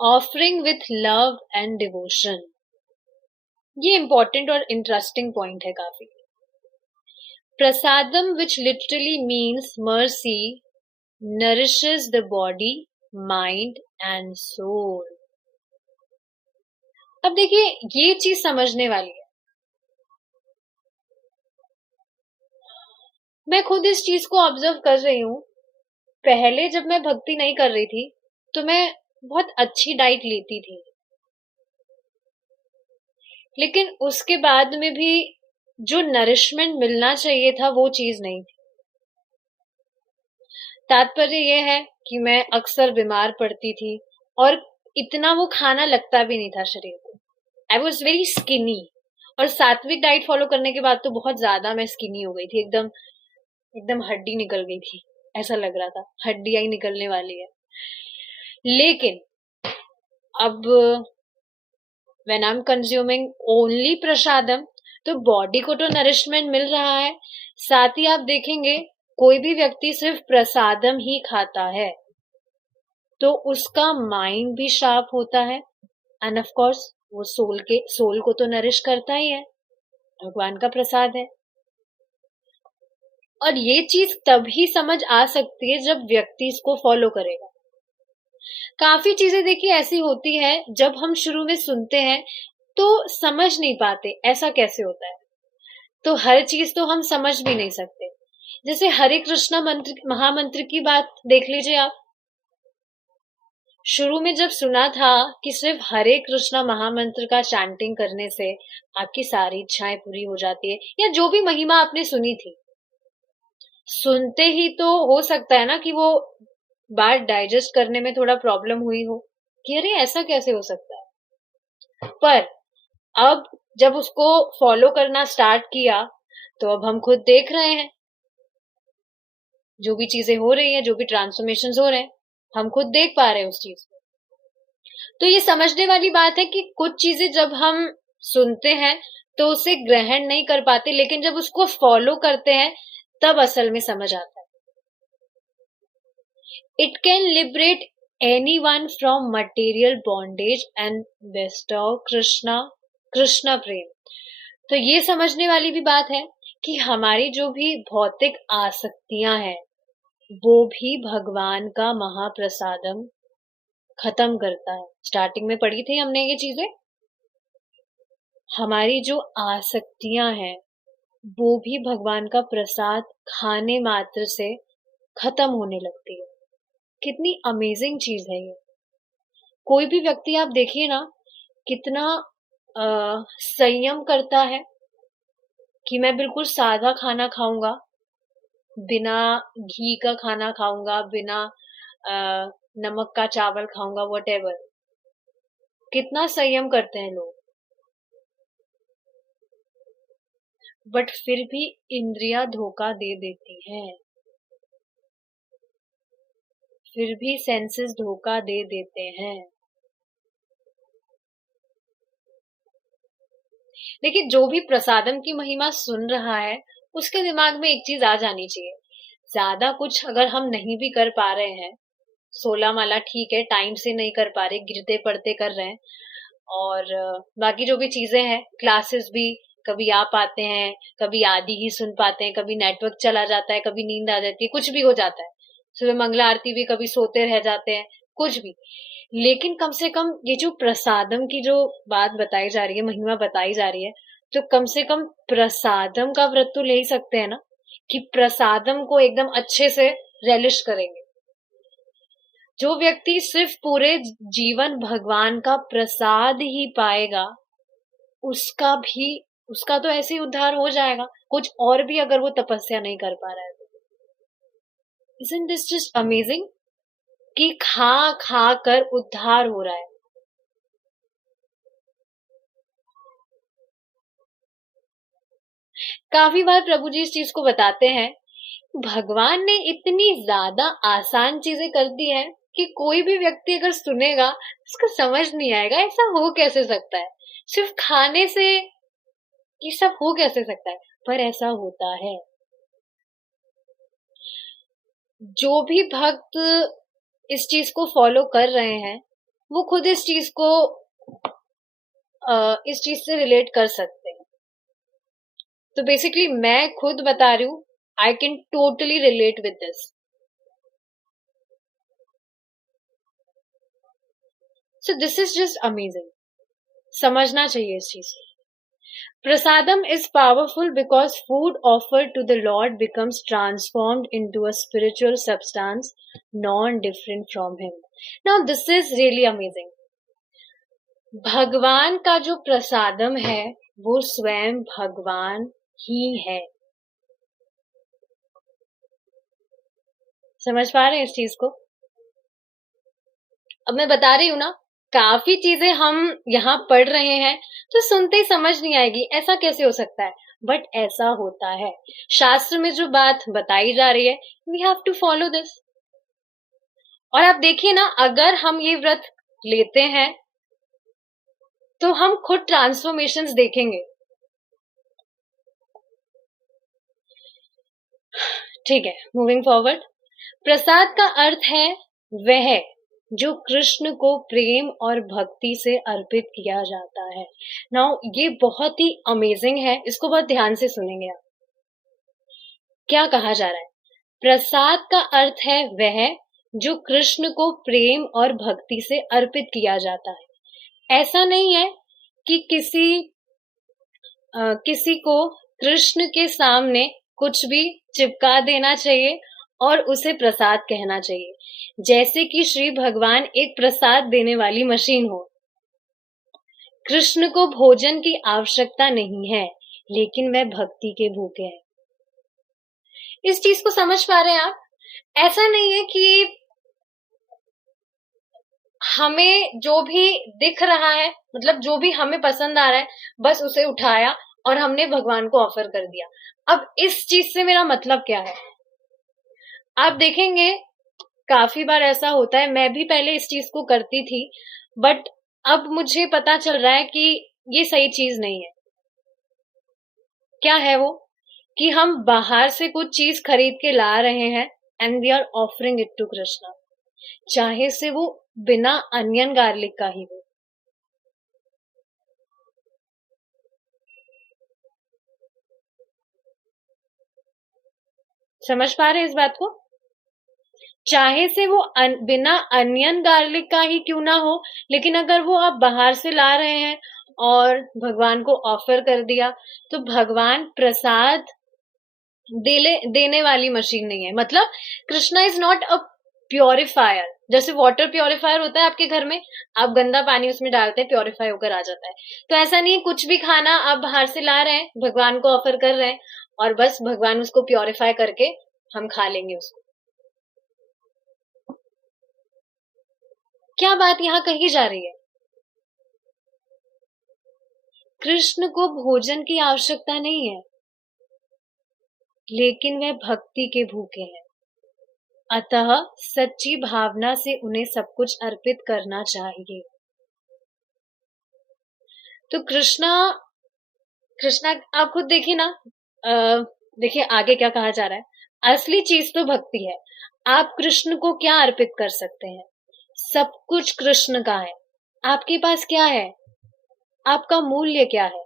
Offering with love and devotion. ये important और interesting point है काफी। Prasadam which literally means mercy nourishes the body, mind and soul। अब देखिए ये चीज समझने वाली है। मैं खुद इस चीज को ऑब्जर्व कर रही हूँ। पहले जब मैं भक्ति नहीं कर रही थी तो मैं बहुत अच्छी डाइट लेती थी, लेकिन उसके बाद में भी जो नरिशमेंट मिलना चाहिए था वो चीज नहीं थी। तात्पर्य ये है कि मैं अक्सर बीमार पड़ती थी और इतना वो खाना लगता भी नहीं था शरीर को। आई वॉज वेरी स्किनी, और सात्विक डाइट फॉलो करने के बाद तो बहुत ज्यादा मैं स्किनी हो गई थी, एकदम एकदम हड्डी निकल गई थी। ऐसा लग रहा था हड्डियां ही निकलने वाली है। लेकिन अब when I am consuming only prasadam तो बॉडी को तो नरिशमेंट मिल रहा है, साथ ही आप देखेंगे कोई भी व्यक्ति सिर्फ प्रसादम ही खाता है तो उसका माइंड भी शार्प होता है, एंड ऑफ कोर्स वो सोल को तो नरिश करता ही है, भगवान का प्रसाद है। और ये चीज तभी समझ आ सकती है जब व्यक्ति इसको फॉलो करेगा। काफी चीजें देखिए ऐसी होती है जब हम शुरू में सुनते हैं तो समझ नहीं पाते ऐसा कैसे होता है, तो हर चीज तो हम समझ भी नहीं सकते। जैसे हरे कृष्णा मंत्र महामंत्र की बात देख लीजिए आप। शुरू में जब सुना था कि सिर्फ हरे कृष्णा महामंत्र का चैंटिंग करने से आपकी सारी इच्छाएं पूरी हो जाती है, या जो भी महिमा आपने सुनी थी, सुनते ही तो हो सकता है ना कि वो बात डाइजेस्ट करने में थोड़ा प्रॉब्लम हुई हो कि अरे ऐसा कैसे हो सकता है। पर अब जब उसको फॉलो करना स्टार्ट किया तो अब हम खुद देख रहे हैं जो भी चीजें हो रही हैं, जो भी ट्रांसफॉर्मेशन हो रहे हैं, हम खुद देख पा रहे हैं उस चीज को। तो ये समझने वाली बात है कि कुछ चीजें जब हम सुनते हैं तो उसे ग्रहण नहीं कर पाते, लेकिन जब उसको फॉलो करते हैं तब असल में समझ आता है। It can liberate anyone from material bondage and bestow Krishna prem. तो ये समझने वाली भी बात है कि हमारी जो भी भौतिक आसक्तियां हैं वो भी भगवान का महाप्रसादम खत्म करता है। स्टार्टिंग में पढ़ी थी हमने ये चीजें। हमारी जो आसक्तियां हैं वो भी भगवान का प्रसाद खाने मात्र से खत्म होने लगती है। कितनी अमेजिंग चीज है ये। कोई भी व्यक्ति आप देखिए ना कितना संयम करता है कि मैं बिल्कुल सादा खाना खाऊंगा, बिना घी का खाना खाऊंगा, बिना नमक का चावल खाऊंगा, वटेवर। कितना संयम करते हैं लोग, बट फिर भी इंद्रियां धोखा दे देती हैं, फिर भी सेंसेस धोखा दे देते हैं। देखिए जो भी प्रसादम की महिमा सुन रहा है उसके दिमाग में एक चीज आ जानी चाहिए, ज्यादा कुछ अगर हम नहीं भी कर पा रहे हैं, 16 माला ठीक है, टाइम से नहीं कर पा रहे, गिरते पड़ते कर रहे हैं, और बाकी जो भी चीजें हैं, क्लासेस भी कभी आ पाते हैं, कभी आधी ही सुन पाते हैं, कभी नेटवर्क चला जाता है, कभी नींद आ जाती है, कुछ भी हो जाता है, सुबह मंगला आरती भी कभी सोते रह जाते हैं, कुछ भी। लेकिन कम से कम ये जो प्रसादम की जो बात बताई जा रही है, महिमा बताई जा रही है, तो कम से कम प्रसादम का व्रत तो ले ही सकते हैं ना, कि प्रसादम को एकदम अच्छे से रेलिश करेंगे। जो व्यक्ति सिर्फ पूरे जीवन भगवान का प्रसाद ही पाएगा उसका तो ऐसे ही उद्धार हो जाएगा, कुछ और भी अगर वो तपस्या नहीं कर पा रहा है तो। Isn't this just amazing कि खा खा कर उद्धार हो रहा है। काफी बार प्रभु जी इस चीज को बताते हैं, भगवान ने इतनी ज्यादा आसान चीजें कर दी है कि कोई भी व्यक्ति अगर सुनेगा उसको समझ नहीं आएगा ऐसा हो कैसे सकता है, सिर्फ खाने से ये सब हो कैसे सकता है, पर ऐसा होता है। जो भी भक्त इस चीज को फॉलो कर रहे हैं वो खुद इस चीज से रिलेट कर सकते हैं। तो बेसिकली मैं खुद बता रही हूँ, I can totally relate with this. So this is just amazing, समझना चाहिए इस चीज को। Prasadam is powerful because food offered to the Lord becomes transformed into a spiritual substance non-different from him. Now this is really amazing. भगवान का जो प्रसादम है वो स्वयं भगवान ही है। समझ पा रहे हैं इस चीज को? अब मैं बता रही हूं ना, काफी चीजें हम यहाँ पढ़ रहे हैं तो सुनते ही समझ नहीं आएगी, ऐसा कैसे हो सकता है, बट ऐसा होता है। शास्त्र में जो बात बताई जा रही है, we have to follow this. और आप देखिए ना, अगर हम ये व्रत लेते हैं तो हम खुद ट्रांसफॉर्मेशंस देखेंगे। ठीक है, मूविंग फॉरवर्ड। प्रसाद का अर्थ है वह जो कृष्ण को प्रेम और भक्ति से अर्पित किया जाता है। नाउ ये बहुत ही अमेजिंग है, इसको बहुत ध्यान से सुनेंगे आप। क्या कहा जा रहा है? प्रसाद का अर्थ है वह जो कृष्ण को प्रेम और भक्ति से अर्पित किया जाता है। ऐसा नहीं है कि किसी को कृष्ण के सामने कुछ भी चिपका देना चाहिए और उसे प्रसाद कहना चाहिए, जैसे कि श्री भगवान एक प्रसाद देने वाली मशीन हो। कृष्ण को भोजन की आवश्यकता नहीं है, लेकिन वह भक्ति के भूखे हैं। इस चीज को समझ पा रहे हैं आप? ऐसा नहीं है कि हमें जो भी दिख रहा है, मतलब जो भी हमें पसंद आ रहा है, बस उसे उठाया और हमने भगवान को ऑफर कर दिया। अब इस चीज से मेरा मतलब क्या है? आप देखेंगे काफी बार ऐसा होता है, मैं भी पहले इस चीज को करती थी, बट अब मुझे पता चल रहा है कि ये सही चीज नहीं है। क्या है वो? कि हम बाहर से कुछ चीज खरीद के ला रहे हैं and we are offering it to Krishna, चाहे से वो बिना अनियन गार्लिक का ही हो। समझ पा रहे हैं इस बात को? चाहे से वो बिना अनियन गार्लिक का ही क्यों ना हो, लेकिन अगर वो आप बाहर से ला रहे हैं और भगवान को ऑफर कर दिया, तो भगवान प्रसाद देने वाली मशीन नहीं है। मतलब Krishna is not a purifier. जैसे वाटर प्योरिफायर होता है आपके घर में, आप गंदा पानी उसमें डालते हैं, प्योरिफाई होकर आ जाता है। तो ऐसा नहीं है, कुछ भी खाना आप बाहर से ला रहे हैं, भगवान को ऑफर कर रहे हैं और बस भगवान उसको प्योरिफाई करके हम खा लेंगे उसको। क्या बात यहाँ कही जा रही है? कृष्ण को भोजन की आवश्यकता नहीं है, लेकिन वह भक्ति के भूखे हैं। अतः सच्ची भावना से उन्हें सब कुछ अर्पित करना चाहिए। तो कृष्णा आप खुद देखिए ना, देखिए आगे क्या कहा जा रहा है। असली चीज तो भक्ति है। आप कृष्ण को क्या अर्पित कर सकते हैं? सब कुछ कृष्ण का है। आपके पास क्या है? आपका मूल्य क्या है?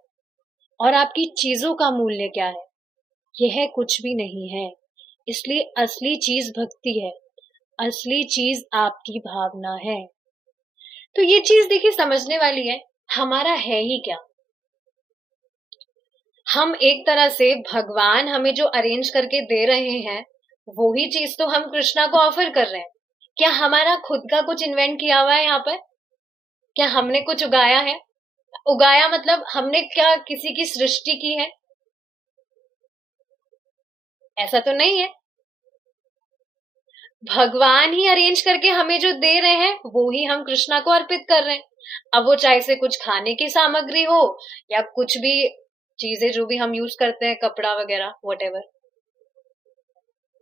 और आपकी चीजों का मूल्य क्या है? यह कुछ भी नहीं है। इसलिए असली चीज भक्ति है, असली चीज आपकी भावना है। तो ये चीज देखिए समझने वाली है, हमारा है ही क्या। हम एक तरह से भगवान हमें जो अरेंज करके दे रहे हैं, वो ही चीज तो हम कृष्णा को ऑफर कर रहे हैं। क्या हमारा खुद का कुछ इन्वेंट किया हुआ है यहाँ पर? क्या हमने कुछ उगाया है? उगाया मतलब हमने क्या किसी की सृष्टि की है? ऐसा तो नहीं है। भगवान ही अरेंज करके हमें जो दे रहे हैं, वो ही हम कृष्णा को अर्पित कर रहे हैं। अब वो चाहे से कुछ खाने की सामग्री हो या कुछ भी चीजें जो भी हम यूज करते हैं, कपड़ा वगैरह वट,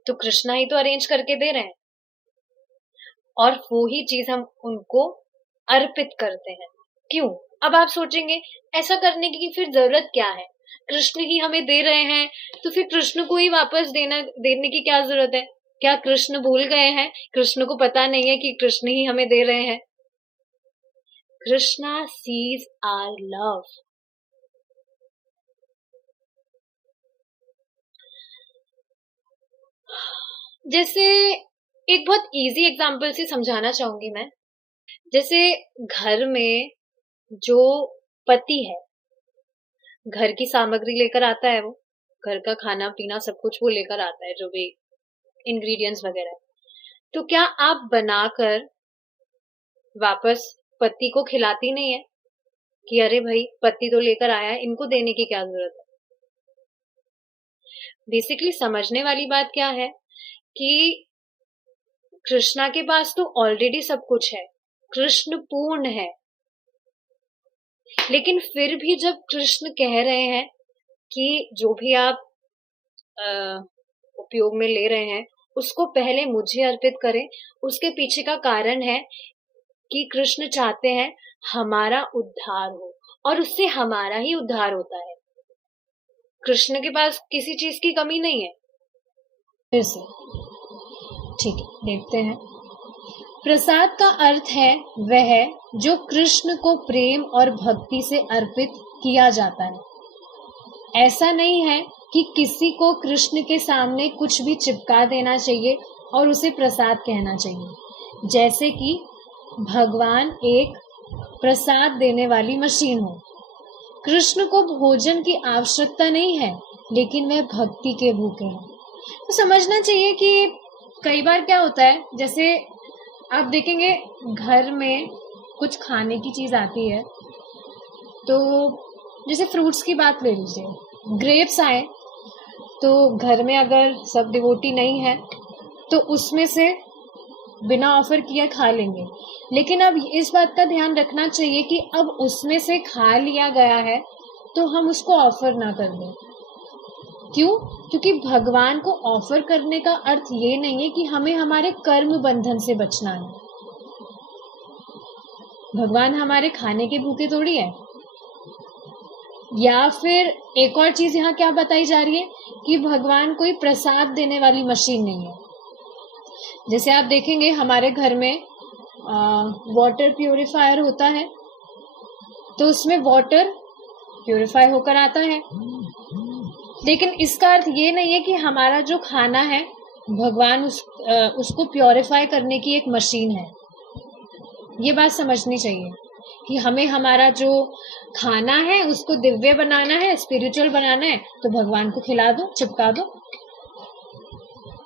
तो कृष्णा ही तो अरेंज करके दे रहे हैं और वो ही चीज हम उनको अर्पित करते हैं। क्यों? अब आप सोचेंगे ऐसा करने की फिर जरूरत क्या है? कृष्ण ही हमें दे रहे हैं, तो फिर कृष्ण को ही वापस देने की क्या जरूरत है? क्या कृष्ण भूल गए हैं? कृष्ण को पता नहीं है कि कृष्ण ही हमें दे रहे हैं? Krishna sees our love. जैसे एक बहुत इजी एग्जांपल से समझाना चाहूंगी मैं। जैसे घर में जो पति है, घर की सामग्री लेकर आता है, वो घर का खाना पीना सब कुछ वो लेकर आता है, जो भी इंग्रेडिएंट्स वगैरह। तो क्या आप बनाकर वापस पति को खिलाती नहीं है कि अरे भाई पति तो लेकर आया है, इनको देने की क्या जरूरत है? बेसिकली समझने वाली बात क्या है कि कृष्णा के पास तो ऑलरेडी सब कुछ है, कृष्ण पूर्ण है। लेकिन फिर भी जब कृष्ण कह रहे हैं कि जो भी आप उपयोग में ले रहे हैं उसको पहले मुझे अर्पित करें, उसके पीछे का कारण है कि कृष्ण चाहते हैं हमारा उद्धार हो, और उससे हमारा ही उद्धार होता है। कृष्ण के पास किसी चीज की कमी नहीं है। फिर से ठीक है, देखते हैं। प्रसाद का अर्थ है वह जो कृष्ण को प्रेम और भक्ति से अर्पित किया जाता है। ऐसा नहीं है कि किसी को कृष्ण के सामने कुछ भी चिपका देना चाहिए और उसे प्रसाद कहना चाहिए, जैसे कि भगवान एक प्रसाद देने वाली मशीन हो। कृष्ण को भोजन की आवश्यकता नहीं है, लेकिन वह भक्ति के भूखे हैं। तो समझना चाहिए कि कई बार क्या होता है, जैसे आप देखेंगे घर में कुछ खाने की चीज आती है, तो जैसे फ्रूट्स की बात ले लीजिए, ग्रेप्स आए तो घर में अगर सब डिवोटी नहीं है तो उसमें से बिना ऑफर किए खा लेंगे। लेकिन अब इस बात का ध्यान रखना चाहिए कि अब उसमें से खा लिया गया है तो हम उसको ऑफर ना कर दें। क्यों? क्योंकि भगवान को ऑफर करने का अर्थ ये नहीं है कि हमें हमारे कर्म बंधन से बचना है। भगवान हमारे खाने के भूखे थोड़ी है। या फिर एक और चीज यहाँ क्या बताई जा रही है कि भगवान कोई प्रसाद देने वाली मशीन नहीं है। जैसे आप देखेंगे हमारे घर में वाटर प्यूरिफायर होता है, तो उसमें वाटर प्यूरिफाई होकर आता है, लेकिन इसका अर्थ ये नहीं है कि हमारा जो खाना है भगवान उसको प्योरीफाई करने की एक मशीन है। ये बात समझनी चाहिए कि हमें हमारा जो खाना है उसको दिव्य बनाना है, स्पिरिचुअल बनाना है, तो भगवान को खिला दो, चिपका दो।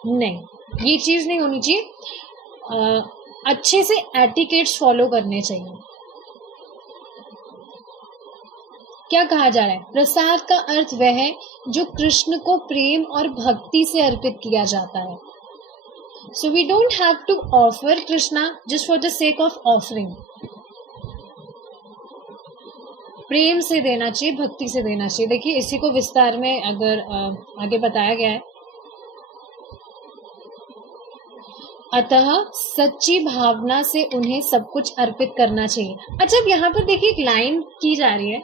नहीं, ये चीज नहीं होनी चाहिए। अच्छे से एटिकेट्स फॉलो करने चाहिए। क्या कहा जा रहा है? प्रसाद का अर्थ वह है जो कृष्ण को प्रेम और भक्ति से अर्पित किया जाता है। So we don't have to offer Krishna just for the sake of offering. प्रेम से देना चाहिए, भक्ति से देना चाहिए। देखिए इसी को विस्तार में अगर आगे बताया गया है, अतः सच्ची भावना से उन्हें सब कुछ अर्पित करना चाहिए। अच्छा, अब यहाँ पर देखिए एक लाइन की जा रही है,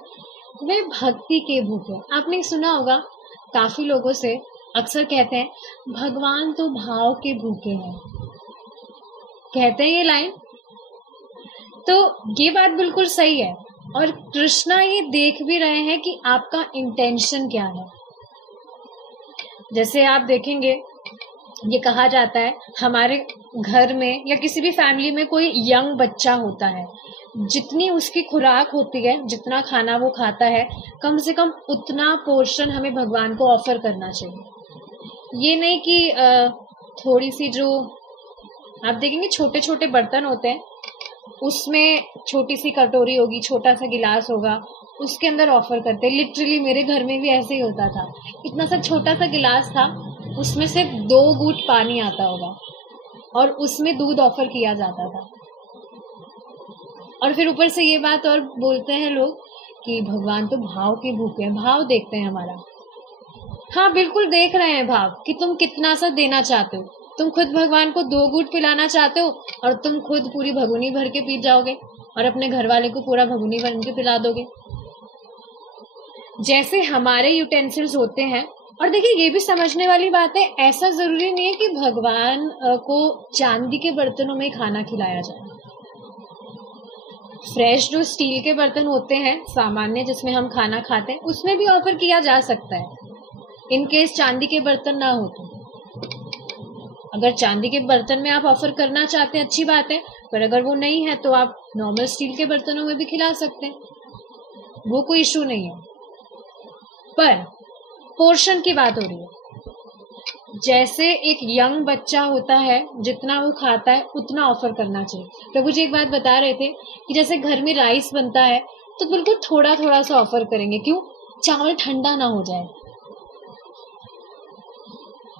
वे भक्ति के भूखे। आपने सुना होगा काफी लोगों से अक्सर कहते हैं भगवान तो भाव के भूखे हैं, कहते हैं ये लाइन। तो ये बात बिल्कुल सही है, और कृष्णा ये देख भी रहे हैं कि आपका इंटेंशन क्या है। जैसे आप देखेंगे ये कहा जाता है हमारे घर में या किसी भी फैमिली में कोई यंग बच्चा होता है, जितनी उसकी खुराक होती है, जितना खाना वो खाता है, कम से कम उतना पोर्शन हमें भगवान को ऑफर करना चाहिए। ये नहीं कि थोड़ी सी, जो आप देखेंगे छोटे छोटे बर्तन होते हैं, उसमें छोटी सी कटोरी होगी, छोटा सा गिलास होगा, उसके अंदर ऑफर करते हैं। लिटरली मेरे घर में भी ऐसे ही होता था। इतना सा छोटा सा गिलास था, उसमें सिर्फ 2 घूंट पानी आता होगा और उसमें दूध ऑफर किया जाता था। और फिर ऊपर से ये बात और बोलते हैं लोग कि भगवान तो भाव के भूखे हैं। भाव देखते हैं हमारा। हाँ बिल्कुल देख रहे हैं भाव कि तुम कितना सा देना चाहते हो। तुम खुद भगवान को 2 घूंट पिलाना चाहते हो और तुम खुद पूरी भगोनी भर के पी जाओगे और अपने घर वाले को पूरा भगोनी भर के पिला दोगे। जैसे हमारे यूटेंसिल्स होते हैं। और देखिए ये भी समझने वाली बात है, ऐसा जरूरी नहीं है कि भगवान को चांदी के बर्तनों में खाना खिलाया जाए। फ्रेश जो स्टील के बर्तन होते हैं सामान्य जिसमें हम खाना खाते हैं उसमें भी ऑफर किया जा सकता है, इन केस चांदी के बर्तन ना हो तो। अगर चांदी के बर्तन में आप ऑफर करना चाहते हैं अच्छी बात है, पर अगर वो नहीं है तो आप नॉर्मल स्टील के बर्तनों में भी खिला सकते हैं, वो कोई इशू नहीं है। पर पोर्शन की बात हो रही है। जैसे एक यंग बच्चा होता है जितना वो खाता है उतना ऑफर करना चाहिए। प्रभु जी एक बात बता रहे थे कि जैसे घर में राइस बनता है तो बिल्कुल थोड़ा थोड़ा सा ऑफर करेंगे, क्यों? चावल ठंडा ना हो जाए।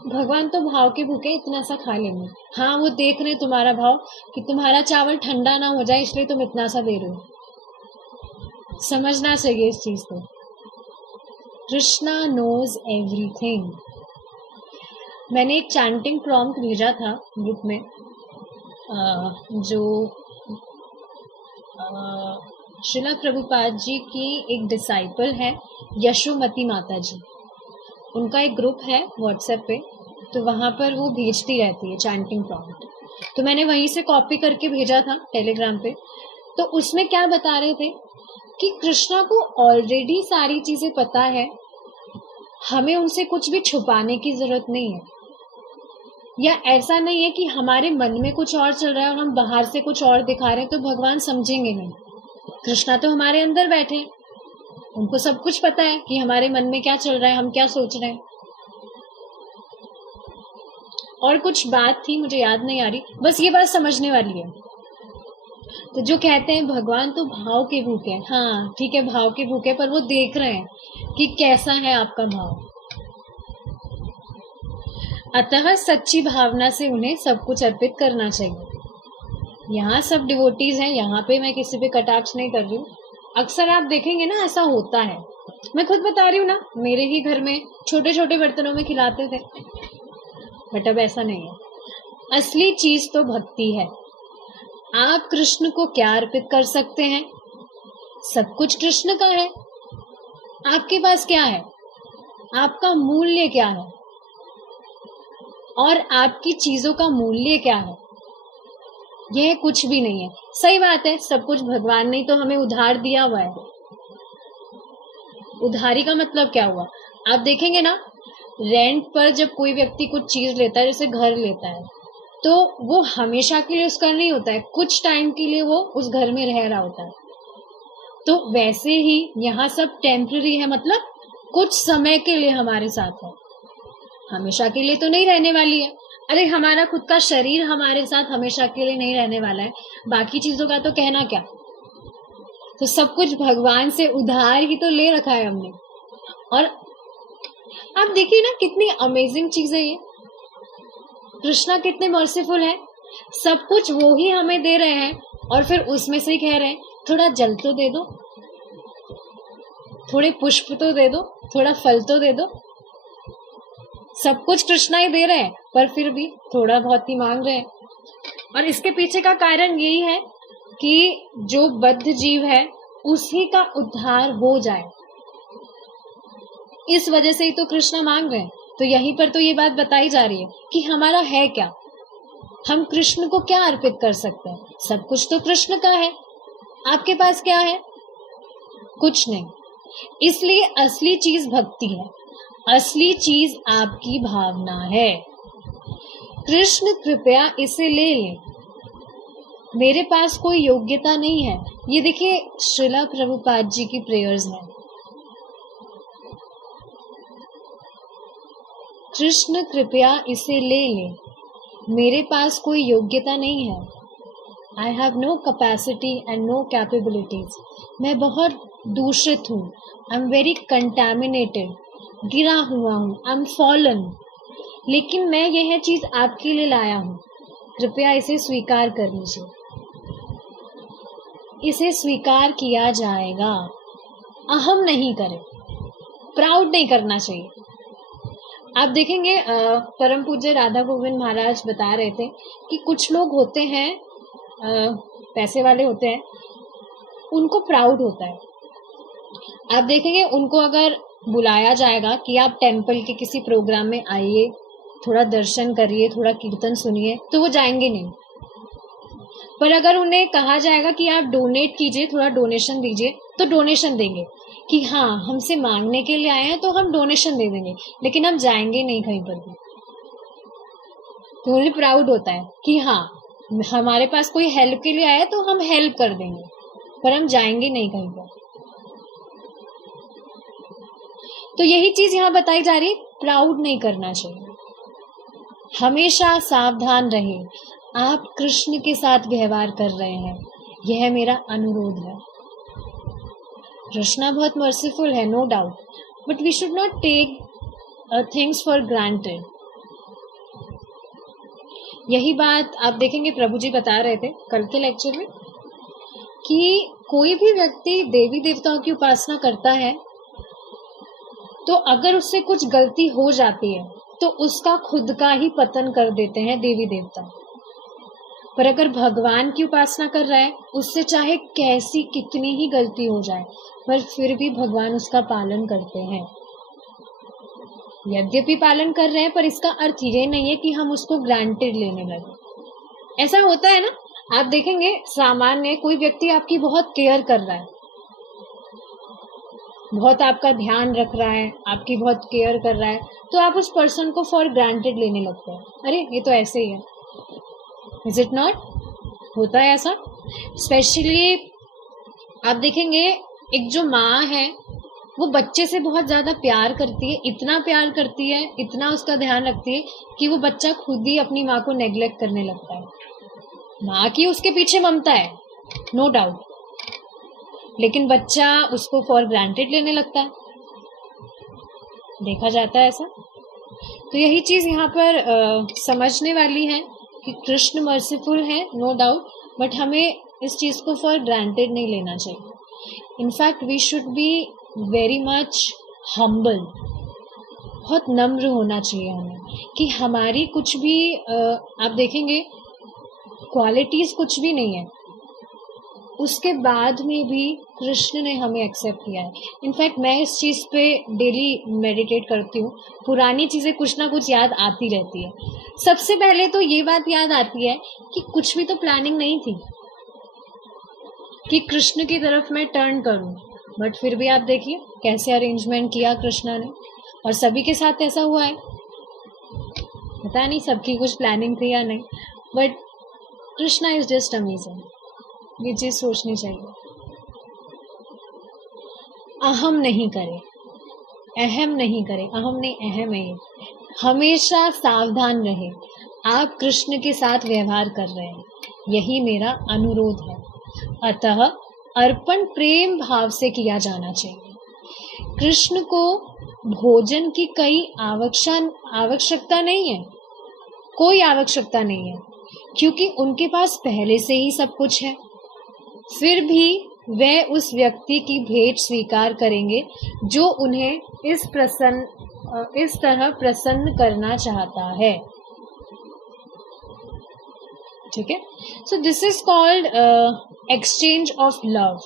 भगवान तो भाव के भूखे इतना सा खा लेंगे। हाँ, वो देख रहे तुम्हारा भाव कि तुम्हारा चावल ठंडा ना हो जाए, इसलिए तुम इतना सा दे रहे हो। समझना चाहिए इस चीज को। Krishna knows everything. मैंने एक चैंटिंग प्रॉम्प्ट भेजा था ग्रुप में, जो श्रीला प्रभुपाद जी की एक डिसाइपल है, यशोमती माता जी। उनका एक ग्रुप है व्हाट्सएप पे, तो वहाँ पर वो भेजती रहती है चैंटिंग प्रॉम्प्ट। तो मैंने वहीं से कॉपी करके भेजा था टेलीग्राम पे। तो उसमें क्या बता रहे थे कि कृष्णा को ऑलरेडी सारी चीजें पता है, हमें उनसे कुछ भी छुपाने की जरूरत नहीं है। या ऐसा नहीं है कि हमारे मन में कुछ और चल रहा है और हम बाहर से कुछ और दिखा रहे हैं तो भगवान समझेंगे नहीं। कृष्णा तो हमारे अंदर बैठे हैं, उनको सब कुछ पता है कि हमारे मन में क्या चल रहा है, हम क्या सोच रहे हैं। और कुछ बात थी मुझे याद नहीं आ रही, बस ये बात समझने वाली है। तो जो कहते हैं भगवान तो भाव के भूखे हैं, हाँ ठीक है भाव के भूखे, पर वो देख रहे हैं कि कैसा है आपका भाव। अतः सच्ची भावना से उन्हें सब कुछ अर्पित करना चाहिए। यहाँ सब डिवोटीज हैं, यहाँ पे मैं किसी पे कटाक्ष नहीं कर रही हूँ। अक्सर आप देखेंगे ना ऐसा होता है, मैं खुद बता रही हूँ ना, मेरे ही घर में छोटे छोटे बर्तनों में खिलाते थे, बट अब ऐसा नहीं है। असली चीज तो भक्ति है। आप कृष्ण को क्या अर्पित कर सकते हैं? सब कुछ कृष्ण का है। आपके पास क्या है? आपका मूल्य क्या है? और आपकी चीजों का मूल्य क्या है? यह कुछ भी नहीं है। सही बात है, सब कुछ भगवान ने तो हमें उधार दिया हुआ है। उधारी का मतलब क्या हुआ? आप देखेंगे ना, रेंट पर जब कोई व्यक्ति कुछ चीज लेता है, जैसे घर लेता है, तो वो हमेशा के लिए उसका नहीं होता है, कुछ टाइम के लिए वो उस घर में रह रहा होता है। तो वैसे ही यहाँ सब टेम्पररी है, मतलब कुछ समय के लिए हमारे साथ है, हमेशा के लिए तो नहीं रहने वाली है। अरे हमारा खुद का शरीर हमारे साथ हमेशा के लिए नहीं रहने वाला है, बाकी चीजों का तो कहना क्या। तो सब कुछ भगवान से उधार ही तो ले रखा है हमने। और आप देखिए ना कितनी अमेजिंग चीज है ये। कृष्णा कितने मर्सीफुल है, सब कुछ वो ही हमें दे रहे हैं और फिर उसमें से ही कह रहे हैं थोड़ा जल तो दे दो, थोड़े पुष्प तो दे दो, थोड़ा फल तो दे दो। सब कुछ कृष्णा ही दे रहे हैं, पर फिर भी थोड़ा बहुत ही मांग रहे हैं। और इसके पीछे का कारण यही है कि जो बद्ध जीव है उसी का उद्धार हो जाए, इस वजह से ही तो कृष्णा मांग रहे हैं। तो यहीं पर तो ये बात बताई जा रही है कि हमारा है क्या, हम कृष्ण को क्या अर्पित कर सकते हैं। सब कुछ तो कृष्ण का है। आपके पास क्या है? कुछ नहीं। इसलिए असली चीज भक्ति है, असली चीज आपकी भावना है। कृष्ण कृपया इसे ले लें, मेरे पास कोई योग्यता नहीं है। ये देखिए श्रीला प्रभुपाद जी की प्रेयर्स हैं। कृष्ण कृपया इसे ले लें, मेरे पास कोई योग्यता नहीं है। I have no capacity and no capabilities. मैं बहुत दूषित हूँ, आई एम वेरी कंटेमिनेटेड, गिरा हुआ हूँ, आई एम फॉलन। लेकिन मैं यह चीज आपके लिए लाया हूँ, कृपया इसे स्वीकार कर लीजिए। इसे स्वीकार किया जाएगा। अहम नहीं करें, प्राउड नहीं करना चाहिए। आप देखेंगे परम पूज्य राधा गोविंद महाराज बता रहे थे कि कुछ लोग होते हैं, पैसे वाले होते हैं, उनको प्राउड होता है। आप देखेंगे उनको अगर बुलाया जाएगा कि आप टेम्पल के किसी प्रोग्राम में आइए, थोड़ा दर्शन करिए, थोड़ा कीर्तन सुनिए, तो वो जाएंगे नहीं। पर अगर उन्हें कहा जाएगा कि आप डोनेट कीजिए, थोड़ा डोनेशन दीजिए, तो डोनेशन देंगे कि हाँ हमसे मांगने के लिए आए हैं तो हम डोनेशन दे देंगे, लेकिन हम जाएंगे नहीं कहीं पर भी। तो उन्हें प्राउड होता है कि हाँ हमारे पास कोई हेल्प के लिए आया तो हम हेल्प कर देंगे, पर हम जाएंगे नहीं कहीं पर। तो यही चीज यहाँ बताई जा रही है, प्राउड नहीं करना चाहिए। हमेशा सावधान रहे, आप कृष्ण के साथ व्यवहार कर रहे हैं, यह मेरा अनुरोध है। कृष्णा बहुत मर्सीफुल है, no doubt, but we should not take things for granted. यही बात आप देखेंगे प्रभु जी बता रहे थे कल के लेक्चर में कि कोई भी व्यक्ति देवी देवताओं की उपासना करता है तो अगर उससे कुछ गलती हो जाती है तो उसका खुद का ही पतन कर देते हैं देवी देवता। पर अगर भगवान की उपासना कर रहा है, उससे चाहे कैसी कितनी ही गलती हो जाए, पर फिर भी भगवान उसका पालन करते हैं। यद्यपि पालन कर रहे हैं, पर इसका अर्थ ये नहीं है कि हम उसको ग्रांटेड लेने लगे। ऐसा होता है ना, आप देखेंगे सामान्य कोई व्यक्ति आपकी बहुत केयर कर रहा है, बहुत आपका ध्यान रख रहा है, आपकी बहुत केयर कर रहा है, तो आप उस पर्सन को फॉर ग्रांटेड लेने लगते हैं। अरे ये तो ऐसे ही है, इज इट नॉट? होता है ऐसा। स्पेशली आप देखेंगे एक जो माँ है वो बच्चे से बहुत ज्यादा प्यार करती है, इतना प्यार करती है, इतना उसका ध्यान रखती है कि वो बच्चा खुद ही अपनी माँ को नेग्लेक्ट करने लगता है। माँ की उसके पीछे ममता है, नो डाउट, लेकिन बच्चा उसको फॉर ग्रांटेड लेने लगता है। देखा जाता है ऐसा। तो यही चीज यहाँ पर समझने वाली है कि कृष्ण मर्सीफुल है, नो डाउट, बट हमें इस चीज को फॉर ग्रांटेड नहीं लेना चाहिए। In fact we should be very much humble, बहुत नम्र होना चाहिए हमें कि हमारी कुछ भी आप देखेंगे क्वालिटीज कुछ भी नहीं है, उसके बाद में भी कृष्ण ने हमें एक्सेप्ट किया है। इनफैक्ट मैं इस चीज़ पे डेली मेडिटेट करती हूँ, पुरानी चीज़ें कुछ ना कुछ याद आती रहती है। सबसे पहले तो ये बात याद आती है कि कुछ भी तो प्लानिंग नहीं थी कि कृष्ण की तरफ मैं टर्न करूँ, बट फिर भी आप देखिए कैसे अरेंजमेंट किया कृष्णा ने, और सभी के साथ ऐसा हुआ है। पता नहीं सबकी कुछ प्लानिंग थी या नहीं, but Krishna is just amazing. ये चीज सोचनी चाहिए। अहम नहीं करे, अहम नहीं करे, अहम नहीं अहम है। हमेशा सावधान रहे, आप कृष्ण के साथ व्यवहार कर रहे हैं, यही मेरा अनुरोध है। अतः अर्पण प्रेम भाव से किया जाना चाहिए। कृष्ण को भोजन की कई आवश्यकता नहीं है, कोई आवश्यकता नहीं है, क्योंकि उनके पास पहले से ही सब कुछ है। फिर भी वह उस व्यक्ति की भेंट स्वीकार करेंगे जो उन्हें इस तरह प्रसन्न करना चाहता है। ठीक है, so this is called exchange of love.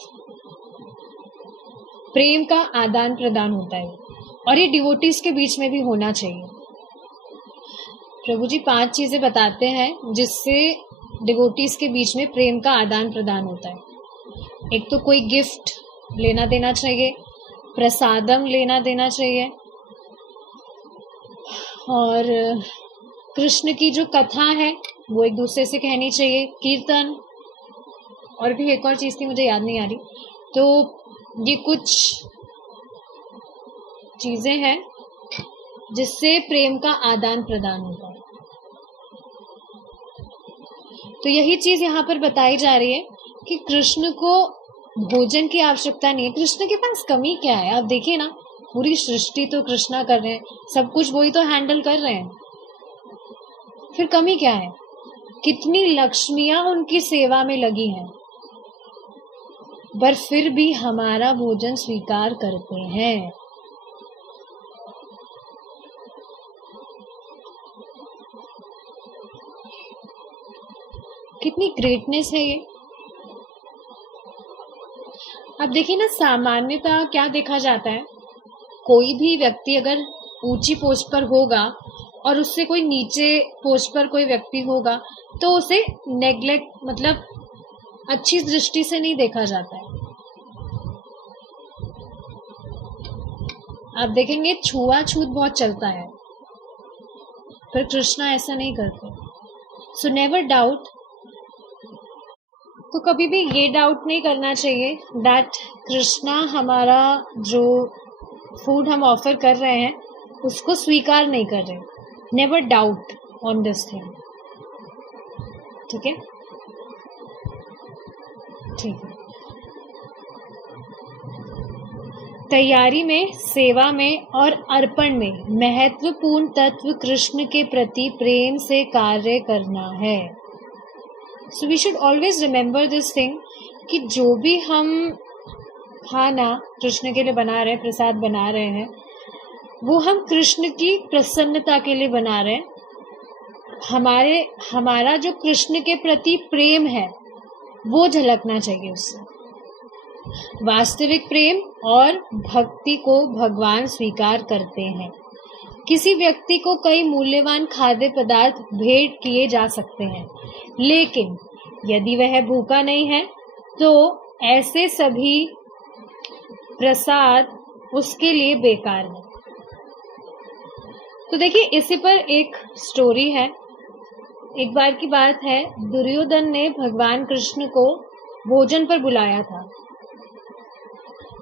प्रेम का आदान प्रदान होता है, और ये डिवोटीज के बीच में भी होना चाहिए। प्रभु जी 5 चीजें बताते हैं जिससे डिवोटीज के बीच में प्रेम का आदान प्रदान होता है। एक तो कोई गिफ्ट लेना देना चाहिए, प्रसादम लेना देना चाहिए, और कृष्ण की जो कथा है वो एक दूसरे से कहनी चाहिए, कीर्तन, और भी एक और चीज थी मुझे याद नहीं आ रही। तो ये कुछ चीजें हैं जिससे प्रेम का आदान प्रदान होता है। तो यही चीज यहाँ पर बताई जा रही है कि कृष्ण को भोजन की आवश्यकता नहीं है। कृष्ण के पास कमी क्या है? आप देखिए ना, पूरी सृष्टि तो कृष्णा कर रहे हैं, सब कुछ वही तो हैंडल कर रहे हैं, फिर कमी क्या है? कितनी लक्ष्मियां उनकी सेवा में लगी हैं, पर फिर भी हमारा भोजन स्वीकार करते हैं। कितनी ग्रेटनेस है ये। अब देखिए ना, सामान्यतः क्या देखा जाता है, कोई भी व्यक्ति अगर ऊंची पोस्ट पर होगा और उससे कोई नीचे पोस्ट पर कोई व्यक्ति होगा तो उसे नेग्लेक्ट, मतलब अच्छी दृष्टि से नहीं देखा जाता है। आप देखेंगे छुआछूत बहुत चलता है, पर कृष्णा ऐसा नहीं करते। So never doubt. तो कभी भी ये डाउट नहीं करना चाहिए दैट कृष्णा हमारा जो फूड हम ऑफर कर रहे हैं उसको स्वीकार नहीं कर रहे। Never doubt on this thing. ठीक है, ठीक है। तैयारी में, सेवा में और अर्पण में महत्वपूर्ण तत्व कृष्ण के प्रति प्रेम से कार्य करना है। So we should always remember this thing कि जो भी हम खाना कृष्ण के लिए बना रहे हैं, प्रसाद बना रहे हैं, वो हम कृष्ण की प्रसन्नता के लिए बना रहे हैं। हमारा जो कृष्ण के प्रति प्रेम है वो झलकना चाहिए उससे। वास्तविक प्रेम और भक्ति को भगवान स्वीकार करते हैं। किसी व्यक्ति को कई मूल्यवान खाद्य पदार्थ भेंट किए जा सकते हैं, लेकिन यदि वह भूखा नहीं है तो ऐसे सभी प्रसाद उसके लिए बेकार है। तो देखिए, इसी पर एक स्टोरी है। एक बार की बात है, दुर्योधन ने भगवान कृष्ण को भोजन पर बुलाया था।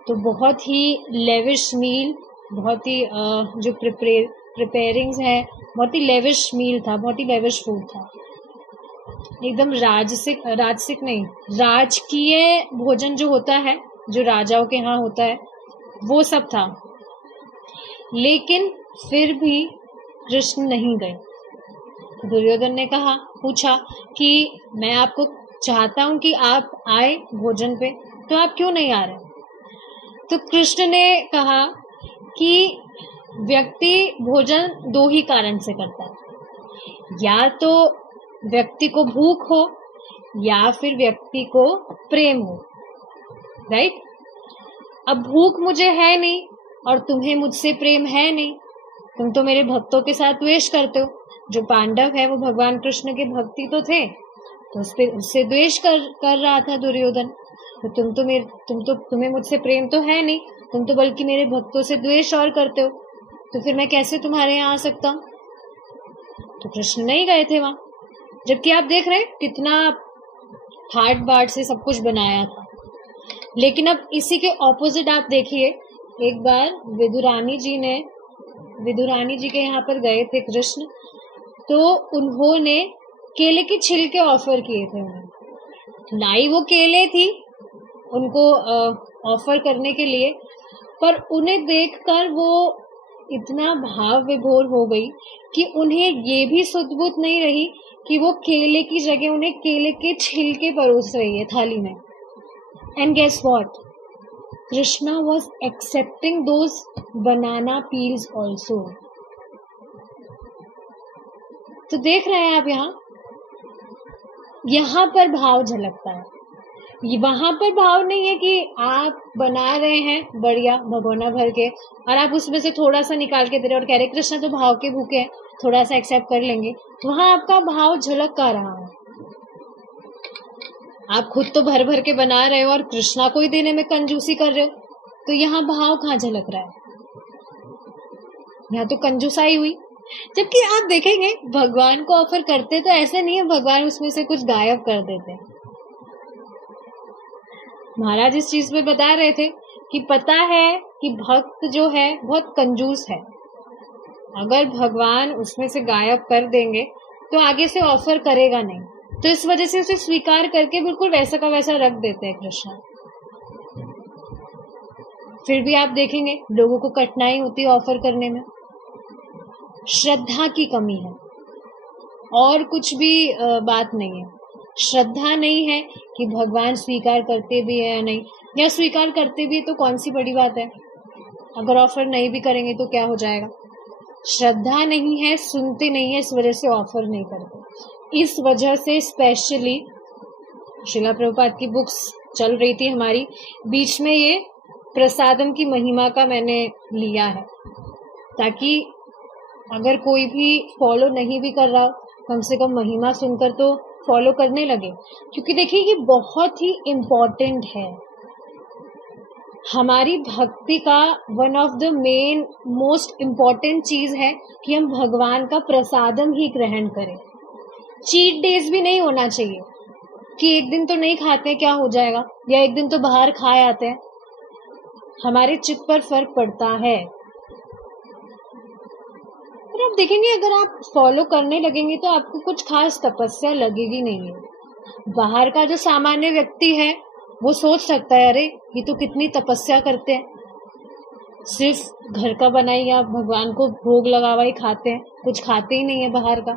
तो बहुत ही लेविश मील, बहुत ही जो प्रिपेयरिंग्स है, बहुत ही लेविश मील था, बहुत ही लेविश फूड था। एकदम राजसिक नहीं, राजकीय भोजन जो होता है, जो राजाओं के यहाँ होता है, वो सब था। लेकिन फिर भी कृष्ण नहीं गए। दुर्योधन ने पूछा कि मैं आपको चाहता हूं कि आप आए भोजन पे, तो आप क्यों नहीं आ रहे? तो कृष्ण ने कहा कि व्यक्ति भोजन दो ही कारण से करता है, या तो व्यक्ति को भूख हो या फिर व्यक्ति को प्रेम हो। राइट? अब भूख मुझे है नहीं और तुम्हें मुझसे प्रेम है नहीं, तुम तो मेरे भक्तों के साथ द्वेष करते हो। जो पांडव है वो भगवान कृष्ण के भक्ति तो थे, तो उससे द्वेष कर रहा था दुर्योधन। तो तुम्हें मुझसे प्रेम तो है नहीं, तुम तो बल्कि मेरे भक्तों से द्वेष और करते हो, तो फिर मैं कैसे तुम्हारे यहाँ आ सकता हूँ? तो कृष्ण नहीं गए थे वहां, जबकि आप देख रहे हैं कितना हार्ड बाट से सब कुछ बनाया था। लेकिन अब इसी के ऑपोजिट आप देखिए, एक बार विदुरानी जी के यहाँ पर गए थे कृष्ण, तो उन्होंने केले के छिलके ऑफर किए थे उन्हें। लाई वो केले थी उनको ऑफर करने के लिए, पर उन्हें देखकर वो इतना भाव विभोर हो गई कि उन्हें ये भी सुध-बुध नहीं रही कि वो केले की जगह उन्हें केले के छिलके परोस रही है थाली में। And guess what? Krishna was accepting those banana peels also. तो देख रहे हैं आप यहाँ पर भाव झलकता है। वहां पर भाव नहीं है कि आप बना रहे हैं बढ़िया भगोना भर के और आप उसमें से थोड़ा सा निकाल के दे रहे और कह रहे कृष्णा तो भाव के भूखे हैं, थोड़ा सा एक्सेप्ट कर लेंगे। तो वहां आपका भाव झलक का रहा है। आप खुद तो भर भर के बना रहे हो और कृष्णा को ही देने में कंजूसी कर रहे हो, तो यहाँ भाव कहाँ झलक रहा है? यहाँ तो कंजूसाई हुई। जबकि आप देखेंगे भगवान को ऑफर करते तो ऐसे नहीं है भगवान उसमें से कुछ गायब कर देते। महाराज इस चीज पे बता रहे थे कि पता है कि भक्त जो है बहुत कंजूस है, अगर भगवान उसमें से गायब कर देंगे तो आगे से ऑफर करेगा नहीं, तो इस वजह से उसे स्वीकार करके बिल्कुल वैसा का वैसा रख देते हैं कृष्ण। फिर भी आप देखेंगे लोगों को कठिनाई होती है ऑफर करने में, श्रद्धा की कमी है और कुछ भी बात नहीं है। श्रद्धा नहीं है कि भगवान स्वीकार करते भी है या नहीं, या स्वीकार करते भी तो कौन सी बड़ी बात है, अगर ऑफर नहीं भी करेंगे तो क्या हो जाएगा। श्रद्धा नहीं है, सुनते नहीं है, इस वजह से ऑफर नहीं करते। इस वजह से स्पेशली श्रीला प्रभुपाद की बुक्स चल रही थी हमारी, बीच में ये प्रसादम की महिमा का मैंने लिया है, ताकि अगर कोई भी फॉलो नहीं भी कर रहा, कम से कम महिमा सुनकर तो फॉलो करने लगे, क्योंकि देखिए ये बहुत ही इम्पोर्टेंट है। हमारी भक्ति का one of the main most important चीज है कि हम भगवान का प्रसादम ही ग्रहण करें। चीट डेज भी नहीं होना चाहिए कि एक दिन तो नहीं खाते क्या हो जाएगा, या एक दिन तो बाहर खा आते हैं, हमारे चित्त पर फर्क पड़ता है। और आप देखेंगे अगर आप फॉलो करने लगेंगे तो आपको कुछ खास तपस्या लगेगी नहीं है। बाहर का जो सामान्य व्यक्ति है वो सोच सकता है अरे ये तो कितनी तपस्या करते हैं, सिर्फ घर का बनाई या भगवान को भोग लगा हुआ ही खाते हैं, कुछ खाते ही नहीं है बाहर का।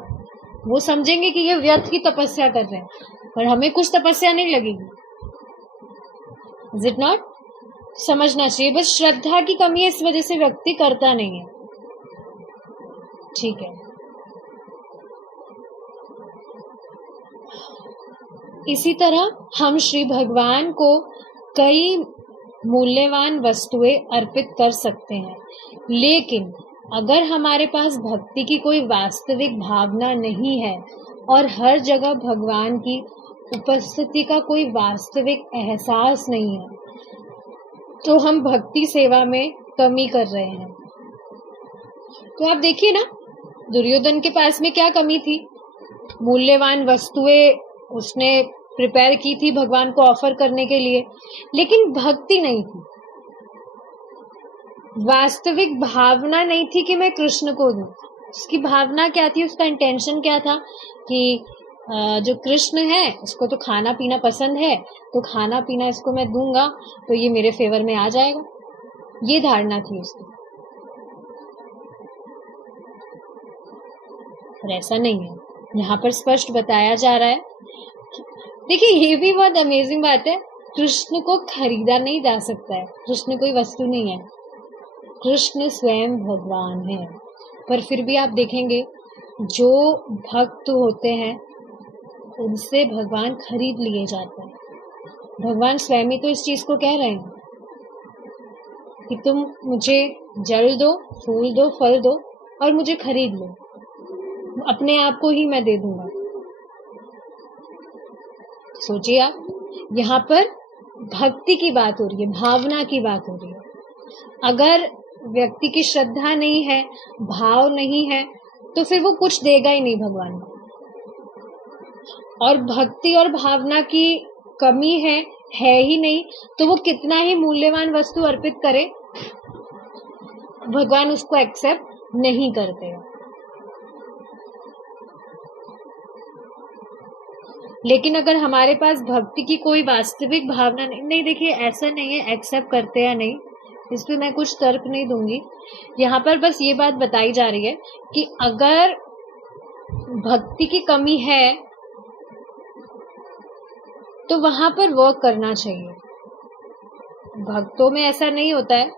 वो समझेंगे कि ये व्यर्थ की तपस्या कर रहे हैं, पर हमें कुछ तपस्या नहीं लगेगी। Is it not? समझना चाहिए, बस श्रद्धा की कमी है, इस वजह से व्यक्ति करता नहीं है। ठीक है, इसी तरह हम श्री भगवान को कई मूल्यवान वस्तुएं अर्पित कर सकते हैं, लेकिन अगर हमारे पास भक्ति की कोई वास्तविक भावना नहीं है और हर जगह भगवान की उपस्थिति का कोई वास्तविक एहसास नहीं है, तो हम भक्ति सेवा में कमी कर रहे हैं। तो आप देखिए ना, दुर्योधन के पास में क्या कमी थी? मूल्यवान वस्तुएं उसने प्रिपेयर की थी भगवान को ऑफर करने के लिए, लेकिन भक्ति नहीं थी, वास्तविक भावना नहीं थी कि मैं कृष्ण को दूं। उसकी भावना क्या थी, उसका इंटेंशन क्या था कि जो कृष्ण है उसको तो खाना पीना पसंद है, तो खाना पीना इसको मैं दूंगा तो ये मेरे फेवर में आ जाएगा, ये धारणा थी उसकी। पर ऐसा नहीं है, यहाँ पर स्पष्ट बताया जा रहा है। देखिए ये भी बहुत अमेजिंग बात है, कृष्ण को खरीदा नहीं जा सकता है, कृष्ण कोई वस्तु नहीं है, कृष्ण स्वयं भगवान है। पर फिर भी आप देखेंगे जो भक्त होते हैं उनसे भगवान खरीद लिए जाते हैं। भगवान स्वयं ही तो इस चीज को कह रहे हैं कि तुम मुझे जल दो, फूल दो, फल दो और मुझे खरीद लो, अपने आप को ही मैं दे दूंगा। सोचिए आप, यहाँ पर भक्ति की बात हो रही है, भावना की बात हो रही है। अगर व्यक्ति की श्रद्धा नहीं है, भाव नहीं है, तो फिर वो कुछ देगा ही नहीं भगवान को। और भक्ति और भावना की कमी है ही नहीं, तो वो कितना ही मूल्यवान वस्तु अर्पित करे, भगवान उसको एक्सेप्ट नहीं करते। लेकिन अगर हमारे पास भक्ति की कोई वास्तविक भावना नहीं, देखिए ऐसा नहीं है एक्सेप्ट करते या नहीं, इस पे मैं कुछ तर्क नहीं दूंगी। यहाँ पर बस ये बात बताई जा रही है कि अगर भक्ति की कमी है तो वहां पर वर्क करना चाहिए। भक्तों में ऐसा नहीं होता है,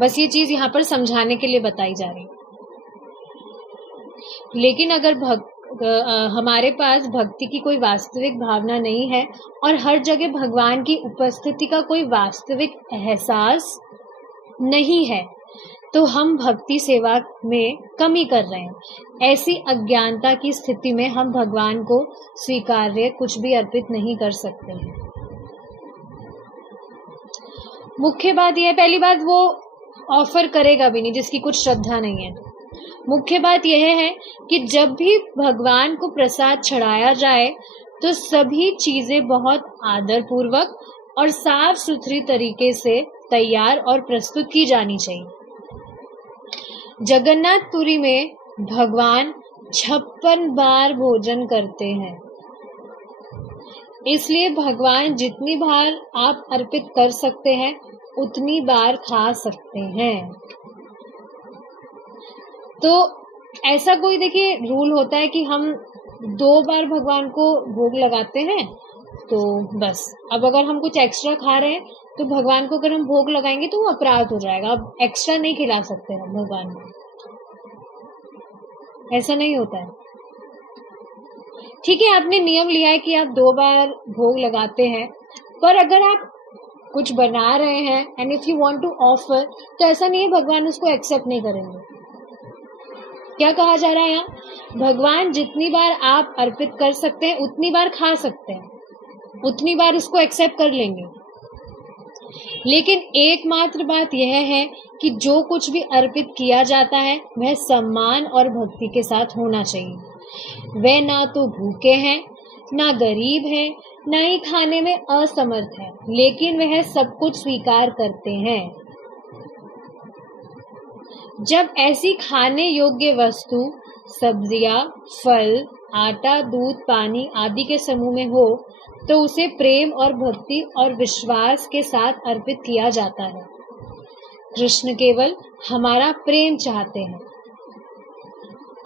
बस ये चीज यहाँ पर समझाने के लिए बताई जा रही है। लेकिन अगर हमारे पास भक्ति की कोई वास्तविक भावना नहीं है और हर जगह भगवान की उपस्थिति का कोई वास्तविक एहसास नहीं है, तो हम भक्ति सेवा में कमी कर रहे हैं। ऐसी अज्ञानता की स्थिति में हम भगवान को स्वीकार्य कुछ भी अर्पित नहीं कर सकते हैं। मुख्य बात यह है, पहली बात वो ऑफर करेगा भी नहीं जिसकी कुछ श्रद्धा नहीं है। मुख्य बात यह है कि जब भी भगवान को प्रसाद चढ़ाया जाए तो सभी चीजें बहुत आदर पूर्वक और साफ सुथरी तरीके से तैयार और प्रस्तुत की जानी चाहिए। जगन्नाथपुरी में भगवान 56 बार भोजन करते हैं, इसलिए भगवान जितनी बार आप अर्पित कर सकते हैं उतनी बार खा सकते हैं। तो ऐसा कोई देखिए रूल होता है कि हम 2 बार भगवान को भोग लगाते हैं तो बस, अब अगर हम कुछ एक्स्ट्रा खा रहे हैं तो भगवान को अगर हम भोग लगाएंगे तो वो अपराध हो जाएगा, अब एक्स्ट्रा नहीं खिला सकते हम भगवान को, ऐसा नहीं होता है। ठीक है, आपने नियम लिया है कि आप 2 बार भोग लगाते हैं, पर अगर आप कुछ बना रहे हैं and if you want to offer, तो ऐसा नहीं है भगवान उसको एक्सेप्ट नहीं करेंगे। क्या कहा जा रहा है यहाँ? भगवान जितनी बार आप अर्पित कर सकते हैं उतनी बार खा सकते हैं, उतनी बार उसको एक्सेप्ट कर लेंगे। लेकिन एकमात्र बात यह है कि जो कुछ भी अर्पित किया जाता है वह सम्मान और भक्ति के साथ होना चाहिए। वह ना तो भूखे हैं, ना गरीब है, ना ही खाने में असमर्थ है, लेकिन वह सब कुछ स्वीकार करते हैं। जब ऐसी खाने योग्य वस्तु सब्जियां, फल, आटा, दूध, पानी आदि के समूह में हो तो उसे प्रेम और भक्ति और विश्वास के साथ अर्पित किया जाता है। कृष्ण केवल हमारा प्रेम चाहते हैं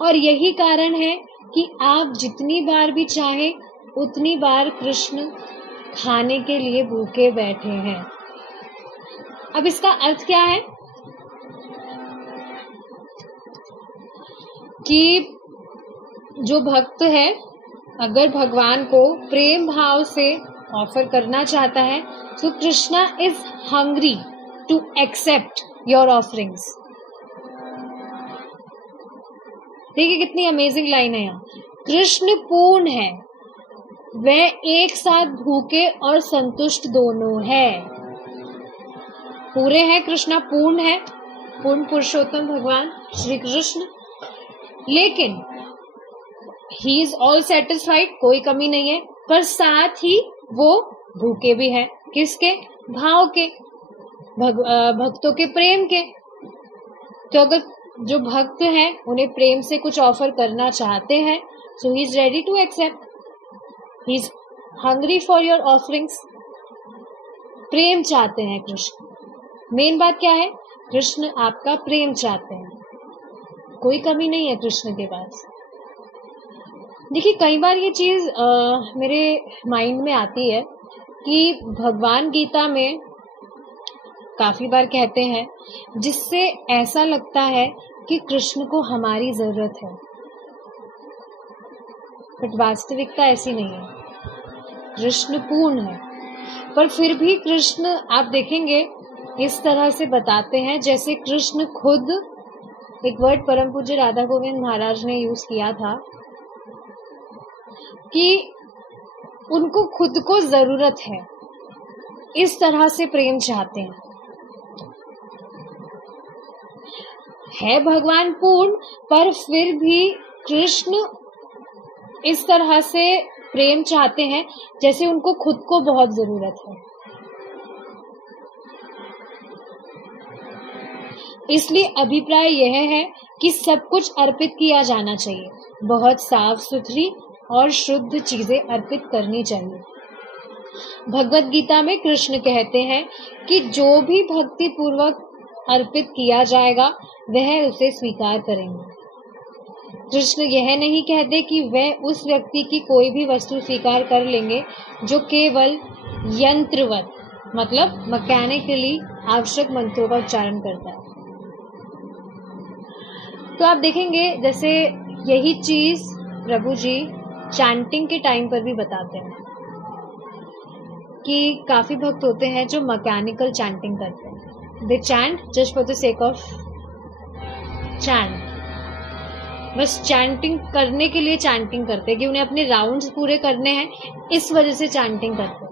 और यही कारण है कि आप जितनी बार भी चाहें उतनी बार कृष्ण खाने के लिए भूखे बैठे हैं। अब इसका अर्थ क्या है कि जो भक्त है अगर भगवान को प्रेम भाव से ऑफर करना चाहता है तो Krishna is hungry to accept your offerings. देखिए कितनी अमेजिंग लाइन है यहाँ। कृष्ण पूर्ण है, वह एक साथ भूखे और संतुष्ट दोनों है। पूरे हैं कृष्णा, पूर्ण है, पूर्ण पुरुषोत्तम भगवान श्री कृष्ण, लेकिन ही इज ऑल सेटिस्फाइड, कोई कमी नहीं है, पर साथ ही वो भूखे भी हैं। किसके? भाव के, भक्तों के प्रेम के। तो अगर जो भक्त हैं उन्हें प्रेम से कुछ ऑफर करना चाहते हैं so he is ready to accept, he is hungry for your offerings. प्रेम चाहते हैं कृष्ण। मेन बात क्या है? कृष्ण आपका प्रेम चाहते हैं, कोई कमी नहीं है कृष्ण के पास। देखिए कई बार ये चीज मेरे माइंड में आती है कि भगवान गीता में काफी बार कहते हैं जिससे ऐसा लगता है कि कृष्ण को हमारी जरूरत है, बट वास्तविकता ऐसी नहीं है। कृष्ण पूर्ण है, पर फिर भी कृष्ण आप देखेंगे इस तरह से बताते हैं जैसे कृष्ण खुद, एक वर्ड परम पूज्य राधा गोविंद महाराज ने यूज किया था कि उनको खुद को जरूरत है, इस तरह से प्रेम चाहते हैं। है भगवान पूर्ण, पर फिर भी कृष्ण इस तरह से प्रेम चाहते हैं जैसे उनको खुद को बहुत जरूरत है। इसलिए अभिप्राय यह है कि सब कुछ अर्पित किया जाना चाहिए, बहुत साफ सुथरी और शुद्ध चीजें अर्पित करनी चाहिए। भगवत गीता में कृष्ण कहते हैं कि जो भी भक्ति पूर्वक अर्पित किया जाएगा वह उसे स्वीकार करेंगे। कृष्ण यह नहीं कहते कि वह उस व्यक्ति की कोई भी वस्तु स्वीकार कर लेंगे जो केवल यंत्रवत, मतलब मैकेनिकली आवश्यक मंत्रों का उच्चारण करता है। तो आप देखेंगे जैसे यही चीज प्रभु जी चैंटिंग के टाइम पर भी बताते हैं कि काफी भक्त होते हैं जो मैकेनिकल चैंटिंग करते हैं। They chant just for the sake of chant, बस चैंटिंग करने के लिए चैंटिंग करते हैं कि उन्हें अपने राउंड्स पूरे करने हैं, इस वजह से चैंटिंग करते हैं।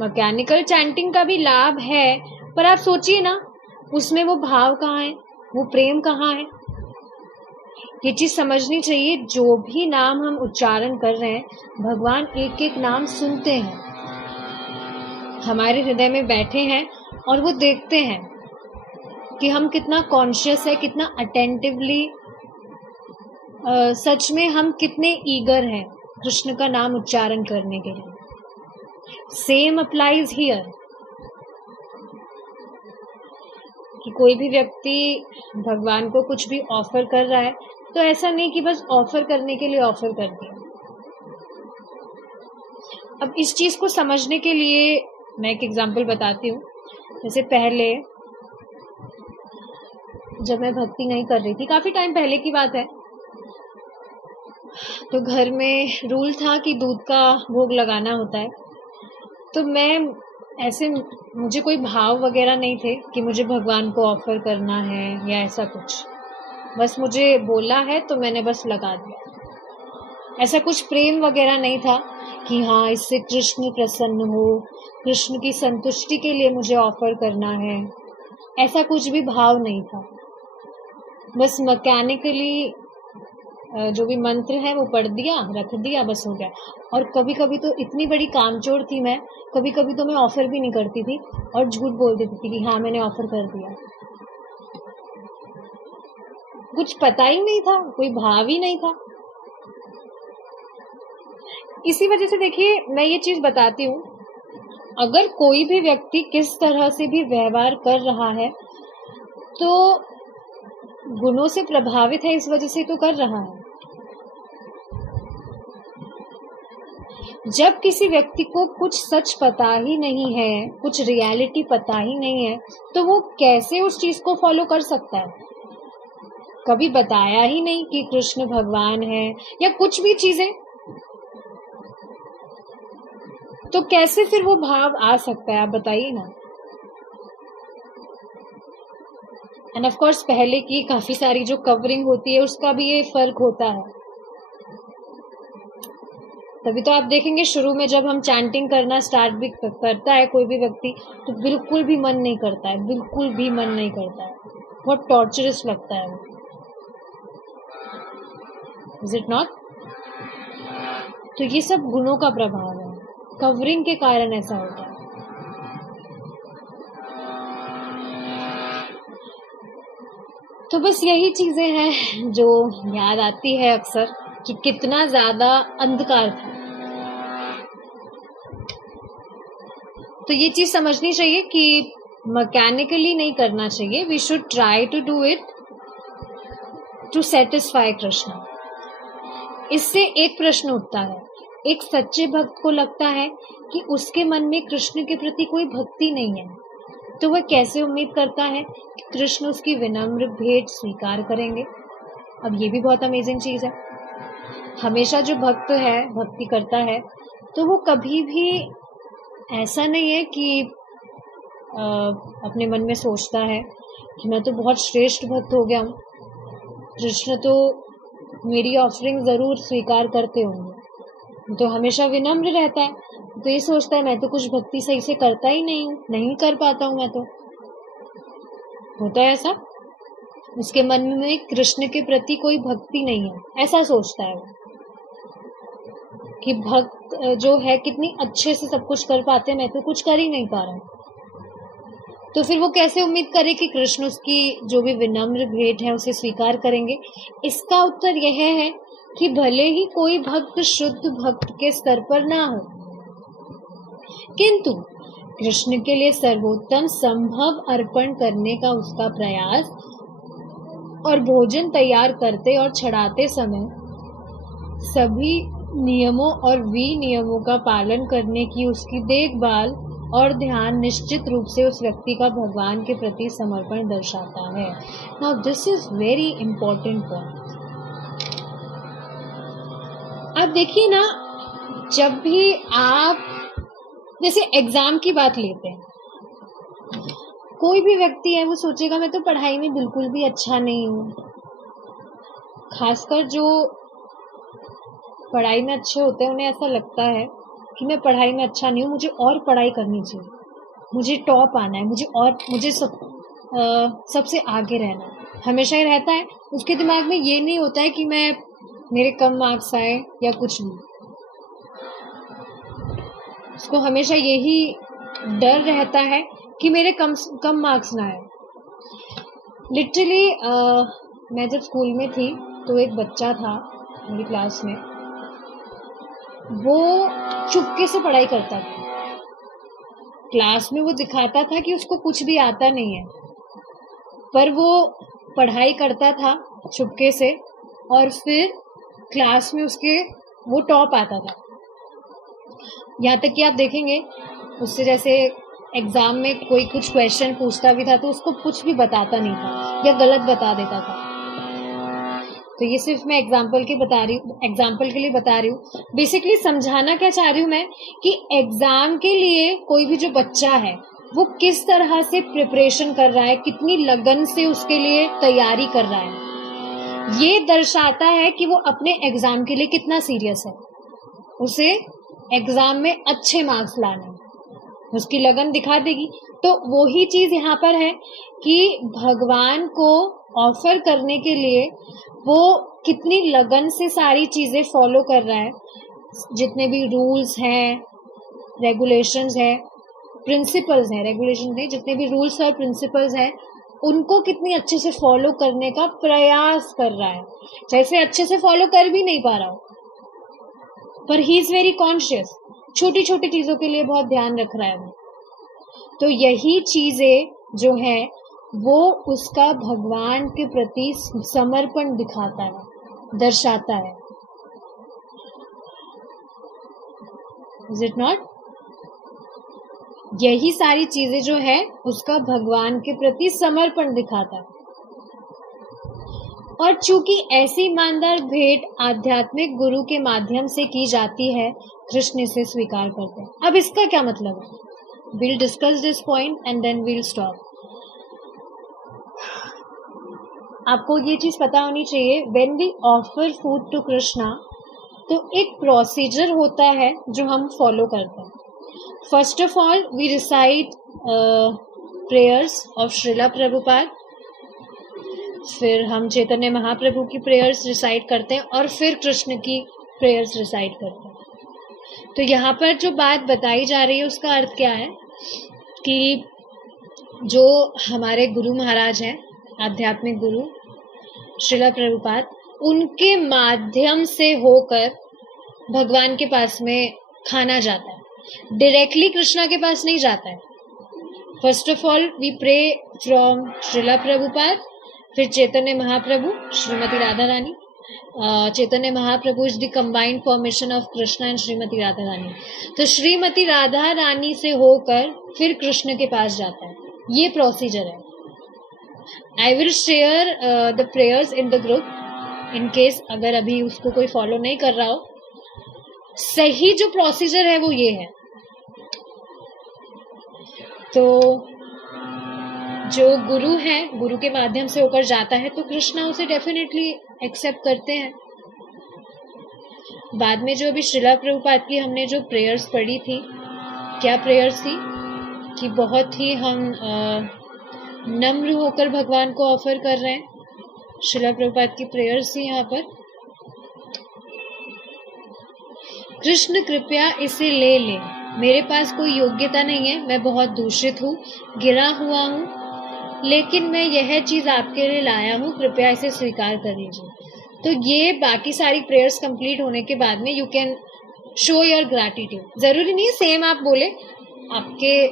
मैकेनिकल चैंटिंग का भी लाभ है, पर आप सोचिए ना उसमें वो भाव कहाँ है, वो प्रेम कहाँ है? ये चीज समझनी चाहिए। जो भी नाम हम उच्चारण कर रहे हैं भगवान एक एक नाम सुनते हैं, हमारे हृदय में बैठे हैं और वो देखते हैं कि हम कितना कॉन्शियस है, कितना अटेंटिवली, सच में हम कितने ईगर हैं कृष्ण का नाम उच्चारण करने के लिए। सेम अप्लाइज हियर कि कोई भी व्यक्ति भगवान को कुछ भी ऑफर कर रहा है तो ऐसा नहीं कि बस ऑफर करने के लिए ऑफर कर दिया। अब इस चीज को समझने के लिए मैं एक एग्जांपल बताती हूँ। जैसे पहले जब मैं भक्ति नहीं कर रही थी, काफी टाइम पहले की बात है, तो घर में रूल था कि दूध का भोग लगाना होता है। तो मैं ऐसे, मुझे कोई भाव वगैरह नहीं थे कि मुझे भगवान को ऑफर करना है या ऐसा कुछ। बस मुझे बोला है तो मैंने बस लगा दिया। ऐसा कुछ प्रेम वगैरह नहीं था कि हाँ इससे कृष्ण प्रसन्न हो, कृष्ण की संतुष्टि के लिए मुझे ऑफर करना है, ऐसा कुछ भी भाव नहीं था। बस मैकेनिकली जो भी मंत्र है वो पढ़ दिया, रख दिया, बस हो गया। और कभी कभी तो इतनी बड़ी कामचोर थी मैं, कभी कभी तो मैं ऑफर भी नहीं करती थी और झूठ बोल देती थी कि हाँ मैंने ऑफर कर दिया। कुछ पता ही नहीं था, कोई भाव ही नहीं था। इसी वजह से देखिए मैं ये चीज बताती हूँ, अगर कोई भी व्यक्ति किस तरह से भी व्यवहार कर रहा है तो गुणों से प्रभावित है, इस वजह से तो कर रहा है। जब किसी व्यक्ति को कुछ सच पता ही नहीं है, कुछ रियलिटी पता ही नहीं है, तो वो कैसे उस चीज को फॉलो कर सकता है? कभी बताया ही नहीं कि कृष्ण भगवान है या कुछ भी चीजें, तो कैसे फिर वो भाव आ सकता है, आप बताइए ना। एंड ऑफ कोर्स पहले की काफी सारी जो कवरिंग होती है उसका भी ये फर्क होता है। तभी तो आप देखेंगे शुरू में जब हम चैंटिंग करना स्टार्ट भी करता है कोई भी व्यक्ति, तो बिल्कुल भी मन नहीं करता है, बिल्कुल भी मन नहीं करता है, बहुत टॉर्चरस लगता है। Is it not? तो ये सब गुणों का प्रभाव है, कवरिंग के कारण ऐसा होता है। तो बस यही चीजें हैं जो याद आती है अक्सर कि कितना ज्यादा अंधकार था। तो ये चीज समझनी चाहिए कि मैकेनिकली नहीं करना चाहिए, we should try to do it to satisfy Krishna. इससे एक प्रश्न उठता है, एक सच्चे भक्त को लगता है कि उसके मन में कृष्ण के प्रति कोई भक्ति नहीं है, तो वह कैसे उम्मीद करता है कि कृष्ण उसकी विनम्र भेंट स्वीकार करेंगे? अब ये भी बहुत अमेजिंग चीज है। हमेशा जो भक्त है, भक्ति करता है, तो वो कभी भी ऐसा नहीं है कि अपने मन में सोचता है कि मैं तो बहुत श्रेष्ठ भक्त हो गया हूँ, कृष्ण तो मेरी ऑफरिंग जरूर स्वीकार करते होंगे। तो हमेशा विनम्र रहता है, तो ये सोचता है मैं तो कुछ भक्ति सही से करता ही नहीं हूँ, नहीं कर पाता हूँ मैं तो। होता है ऐसा, उसके मन में कृष्ण के प्रति कोई भक्ति नहीं है, ऐसा सोचता है वो कि भक्त जो है कितनी अच्छे से सब कुछ कर पाते हैं, मैं तो कुछ कर ही नहीं पा रहा हूँ। तो फिर वो कैसे उम्मीद करे कि कृष्ण उसकी जो भी विनम्र भेंट है उसे स्वीकार करेंगे? इसका उत्तर यह है कि भले ही कोई भक्त शुद्ध भक्त के स्तर पर ना हो, किंतु कृष्ण के लिए सर्वोत्तम संभव अर्पण करने का उसका प्रयास और भोजन तैयार करते और चढ़ाते समय सभी नियमों और विनियमों का पालन करने की उसकी देखभाल और ध्यान निश्चित रूप से उस व्यक्ति का भगवान के प्रति समर्पण दर्शाता है। Now this is very important point. अब देखिए ना, जब भी आप जैसे एग्जाम की बात लेते हैं, कोई भी व्यक्ति है वो सोचेगा मैं तो पढ़ाई में बिल्कुल भी अच्छा नहीं हूँ। खासकर जो पढ़ाई में अच्छे होते हैं उन्हें ऐसा लगता है कि मैं पढ़ाई में अच्छा नहीं हूँ, मुझे और पढ़ाई करनी चाहिए, मुझे टॉप आना है, मुझे सबसे आगे रहना है। हमेशा ही रहता है, उसके दिमाग में ये नहीं होता है कि मेरे कम मार्क्स आए या कुछ नहीं। उसको हमेशा यही डर रहता है कि मेरे कम मार्क्स ना आए। लिटरली मैं जब स्कूल में थी तो एक बच्चा था मेरी क्लास में, वो चुपके से पढ़ाई करता था। क्लास में वो दिखाता था कि उसको कुछ भी आता नहीं है, पर वो पढ़ाई करता था चुपके से और फिर क्लास में उसके वो टॉप आता था। यहाँ तक कि आप देखेंगे उससे जैसे एग्जाम में कोई कुछ क्वेश्चन पूछता भी था तो उसको कुछ भी बताता नहीं था या गलत बता देता था। तो ये सिर्फ मैं एग्जाम्पल के लिए बता रही हूँ। बेसिकली समझाना क्या चाह रही हूँ मैं कि एग्जाम के लिए कोई भी जो बच्चा है वो किस तरह से प्रिपरेशन कर रहा है, कितनी लगन से उसके लिए तैयारी कर रहा है। ये दर्शाता है कि वो अपने एग्जाम के लिए कितना सीरियस है, उसे एग्जाम में अच्छे मार्क्स लाने, उसकी लगन दिखा देगी। तो वही चीज यहाँ पर है कि भगवान को ऑफर करने के लिए वो कितनी लगन से सारी चीजें फॉलो कर रहा है, जितने भी रूल्स हैं, रेगुलेशंस हैं, प्रिंसिपल्स हैं, रेगुलेशन नहीं, जितने भी रूल्स और प्रिंसिपल्स हैं उनको कितनी अच्छे से फॉलो करने का प्रयास कर रहा है। जैसे अच्छे से फॉलो कर भी नहीं पा रहा हो, पर ही इज वेरी कॉन्शियस, छोटी छोटी चीजों के लिए बहुत ध्यान रख रहा है वो। तो यही चीजें जो है वो उसका भगवान के प्रति समर्पण दिखाता है, दर्शाता है। Is it not? यही सारी चीजें जो है उसका भगवान के प्रति समर्पण दिखाता है। और चूंकि ऐसी ईमानदार भेंट आध्यात्मिक गुरु के माध्यम से की जाती है, कृष्ण इसे स्वीकार करते हैं। अब इसका क्या मतलब है? We'll discuss this point and then we'll stop. आपको ये चीज पता होनी चाहिए, when we offer food to Krishna, तो एक प्रोसीजर होता है जो हम फॉलो करते हैं। First of all we recite prayers of Srila Prabhupada, फिर हम चैतन्य महाप्रभु की प्रेयर्स रिसाइट करते हैं और फिर कृष्ण की प्रेयर्स रिसाइट करते हैं। तो यहाँ पर जो बात बताई जा रही है उसका अर्थ क्या है कि जो हमारे गुरु महाराज हैं, आध्यात्मिक गुरु श्रीला प्रभुपाद, उनके माध्यम से होकर भगवान के पास में खाना जाता है, डायरेक्टली कृष्णा के पास नहीं जाता है। First of all we pray from Srila Prabhupada, फिर Chaitanya Mahaprabhu, Shrimati Radha Rani. Chaitanya Mahaprabhu is the combined formation of Krishna and Shrimati Radha Rani. तो श्रीमती राधा रानी से होकर फिर कृष्ण के पास जाता है, ये प्रोसीजर है। I will share the prayers in the group in case अगर अभी उसको कोई फॉलो नहीं कर रहा हो। सही जो प्रोसीजर है वो ये है। तो जो गुरु है, गुरु के माध्यम से होकर जाता है तो कृष्णा उसे डेफिनेटली एक्सेप्ट करते हैं। बाद में जो अभी श्रीला प्रभुपाद की हमने जो प्रेयर्स पढ़ी थी, क्या प्रेयर्स थी कि बहुत ही हम नम्र होकर भगवान को ऑफर कर रहे हैं। श्रीला प्रभुपाद की प्रेयर्स थी यहाँ पर, कृष्ण कृपया इसे ले ले, मेरे पास कोई योग्यता नहीं है, मैं बहुत दूषित हूँ, गिरा हुआ हूँ, लेकिन मैं यह चीज आपके लिए लाया हूँ, कृपया इसे स्वीकार कर लीजिए। तो ये बाकी सारी प्रेयर्स कंप्लीट होने के बाद में you can show your gratitude. जरूरी नहीं सेम आप बोले, आपके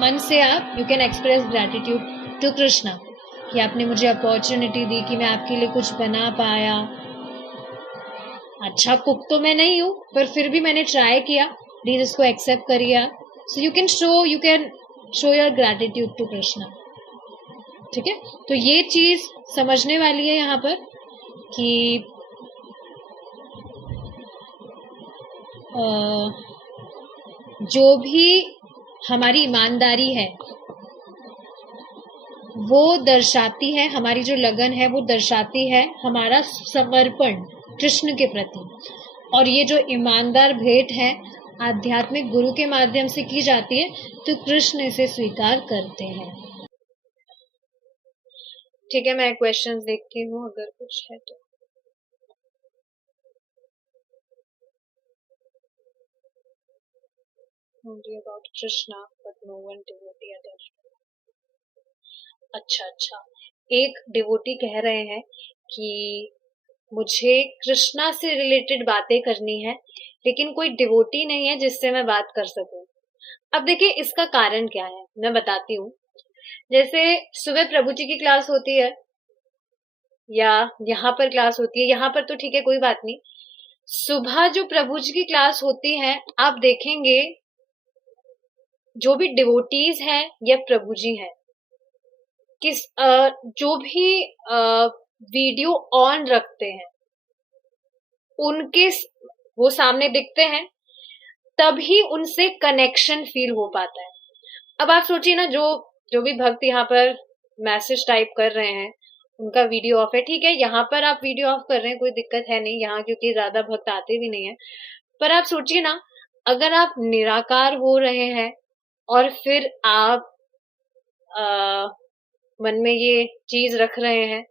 मन से आप you can express gratitude to Krishna कि आपने मुझे अपॉर्चुनिटी दी कि मैं आपके लिए कुछ बना पाया। अच्छा कुक तो मैं नहीं हूँ, पर फिर भी मैंने ट्राई किया, प्लीज इसको एक्सेप्ट करिए आप। So you can show your gratitude to Krishna. ठीक है, तो ये चीज समझने वाली है यहाँ पर कि जो भी हमारी ईमानदारी है वो दर्शाती है, हमारी जो लगन है वो दर्शाती है हमारा समर्पण कृष्ण के प्रति। और ये जो ईमानदार भेंट है आध्यात्मिक गुरु के माध्यम से की जाती है तो कृष्ण इसे स्वीकार करते हैं। ठीक है, मैं क्वेश्चंस देखती हूँ अगर कुछ है तो। Only about Krishna, but no one devotee attached. अच्छा, एक डिवोटी कह रहे हैं कि मुझे कृष्णा से रिलेटेड बातें करनी है, लेकिन कोई डिवोटी नहीं है जिससे मैं बात कर सकूं। अब देखिए इसका कारण क्या है, मैं बताती हूँ। जैसे सुबह प्रभु जी की क्लास होती है या यहाँ पर क्लास होती है, यहाँ पर तो ठीक है कोई बात नहीं। सुबह जो प्रभु जी की क्लास होती है, आप देखेंगे जो भी डिवोटीज हैं या प्रभु जी हैं, जो भी वीडियो ऑन रखते हैं उनके वो सामने दिखते हैं, तभी उनसे कनेक्शन फील हो पाता है। अब आप सोचिए ना, जो भी भक्त यहाँ पर मैसेज टाइप कर रहे हैं उनका वीडियो ऑफ है, ठीक है, यहाँ पर आप वीडियो ऑफ कर रहे हैं, कोई दिक्कत है नहीं यहाँ, क्योंकि ज्यादा भक्त आते भी नहीं है। पर आप सोचिए ना, अगर आप निराकार हो रहे हैं और फिर आप मन में ये चीज रख रहे हैं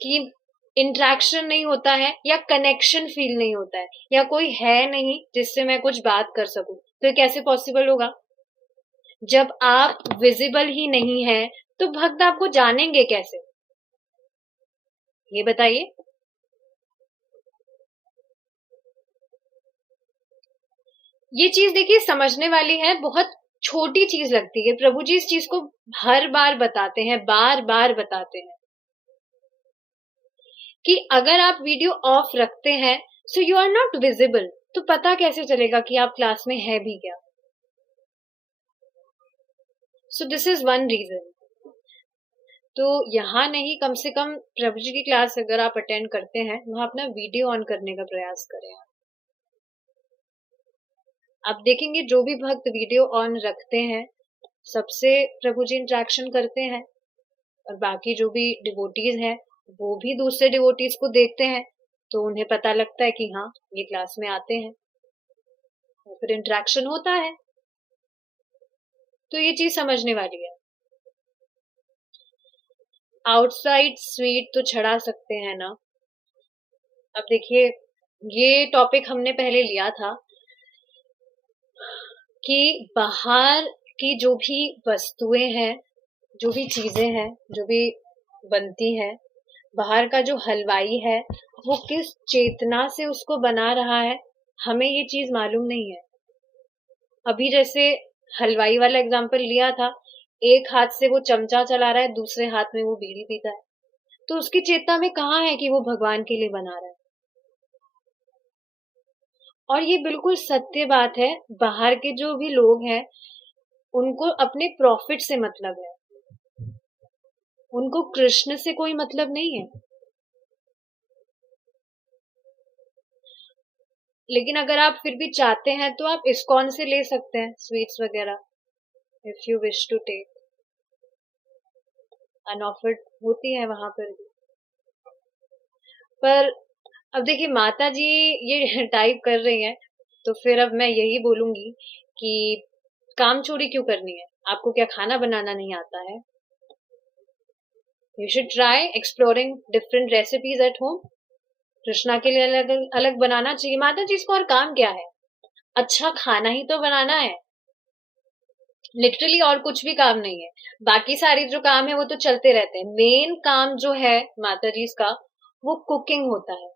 कि इंटरेक्शन नहीं होता है या कनेक्शन फील नहीं होता है या कोई है नहीं जिससे मैं कुछ बात कर सकूं, तो ये कैसे पॉसिबल होगा? जब आप विजिबल ही नहीं है तो भक्त आपको जानेंगे कैसे, ये बताइए। ये चीज देखिए समझने वाली है, बहुत छोटी चीज लगती है, प्रभु जी इस चीज को हर बार बताते हैं, बार बार बताते हैं कि अगर आप वीडियो ऑफ रखते हैं so you are not visible, तो पता कैसे चलेगा कि आप क्लास में है भी क्या? So this is one reason. तो यहाँ नहीं, कम से कम प्रभु जी की क्लास अगर आप अटेंड करते हैं वहां अपना वीडियो ऑन करने का प्रयास करें। आप देखेंगे जो भी भक्त वीडियो ऑन रखते हैं सबसे प्रभु जी इंटरेक्शन करते हैं, और बाकी जो भी डिवोटीज हैं वो भी दूसरे डिवोटीज को देखते हैं, तो उन्हें पता लगता है कि हाँ ये क्लास में आते हैं, और फिर इंटरेक्शन होता है। तो ये चीज समझने वाली है। आउटसाइड स्वीट तो चढ़ा सकते हैं ना। अब देखिए, ये टॉपिक हमने पहले लिया था कि बाहर की जो भी वस्तुएं हैं, जो भी चीजें हैं, जो भी बनती हैं, बाहर का जो हलवाई है वो किस चेतना से उसको बना रहा है, हमें ये चीज मालूम नहीं है। अभी जैसे हलवाई वाला एग्जांपल लिया था, एक हाथ से वो चमचा चला रहा है, दूसरे हाथ में वो बीड़ी पीता है, तो उसकी चेतना में कहाँ है कि वो भगवान के लिए बना रहा है? और ये बिल्कुल सत्य बात है, बाहर के जो भी लोग हैं उनको अपने प्रॉफिट से मतलब है, उनको कृष्ण से कोई मतलब नहीं है। लेकिन अगर आप फिर भी चाहते हैं तो आप इस्कॉन से ले सकते हैं स्वीट्स वगैरह, if you wish to take, unoffered होती है वहां पर भी। पर अब देखिए माता जी ये टाइप कर रही हैं, तो फिर अब मैं यही बोलूंगी कि काम चोरी क्यों करनी है? आपको क्या खाना बनाना नहीं आता है? You should try exploring different recipes at home. Krishna के लिए अलग अलग बनाना चाहिए। माता जी इसको और काम क्या है? अच्छा खाना ही तो बनाना है, लिटरली और कुछ भी काम नहीं है। बाकी सारी जो काम है वो तो चलते रहते हैं, मेन काम जो है माता जी का वो कुकिंग होता है,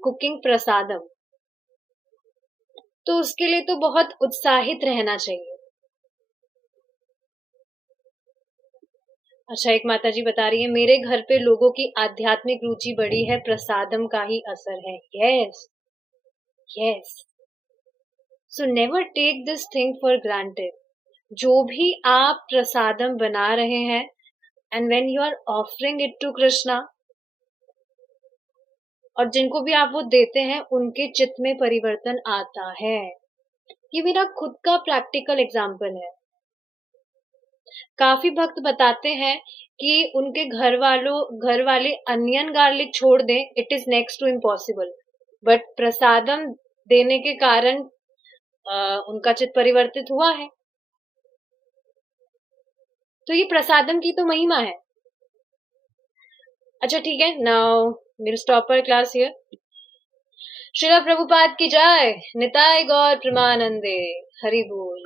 कुकिंग प्रसादम। तो उसके लिए तो बहुत उत्साहित रहना चाहिए। अच्छा, एक माता जी बता रही है मेरे घर पे लोगों की आध्यात्मिक रुचि बढ़ी है, प्रसादम का ही असर है। Yes, yes. So never take this thing for granted. जो भी आप प्रसादम बना रहे हैं and when you are offering it to Krishna, और जिनको भी आप वो देते हैं उनके चित्त में परिवर्तन आता है। ये मेरा खुद का प्रैक्टिकल एग्जाम्पल है। काफी भक्त बताते हैं कि उनके घर वाले अनियन गार्लिक छोड़ दें, it is next to impossible, but प्रसादम देने के कारण उनका चित्त परिवर्तित हुआ है। तो ये प्रसादम की तो महिमा है। अच्छा ठीक है, now we'll stop our class here. Srila Prabhupada की जय, निताय गौर प्रेमानंदे, हरि बोल।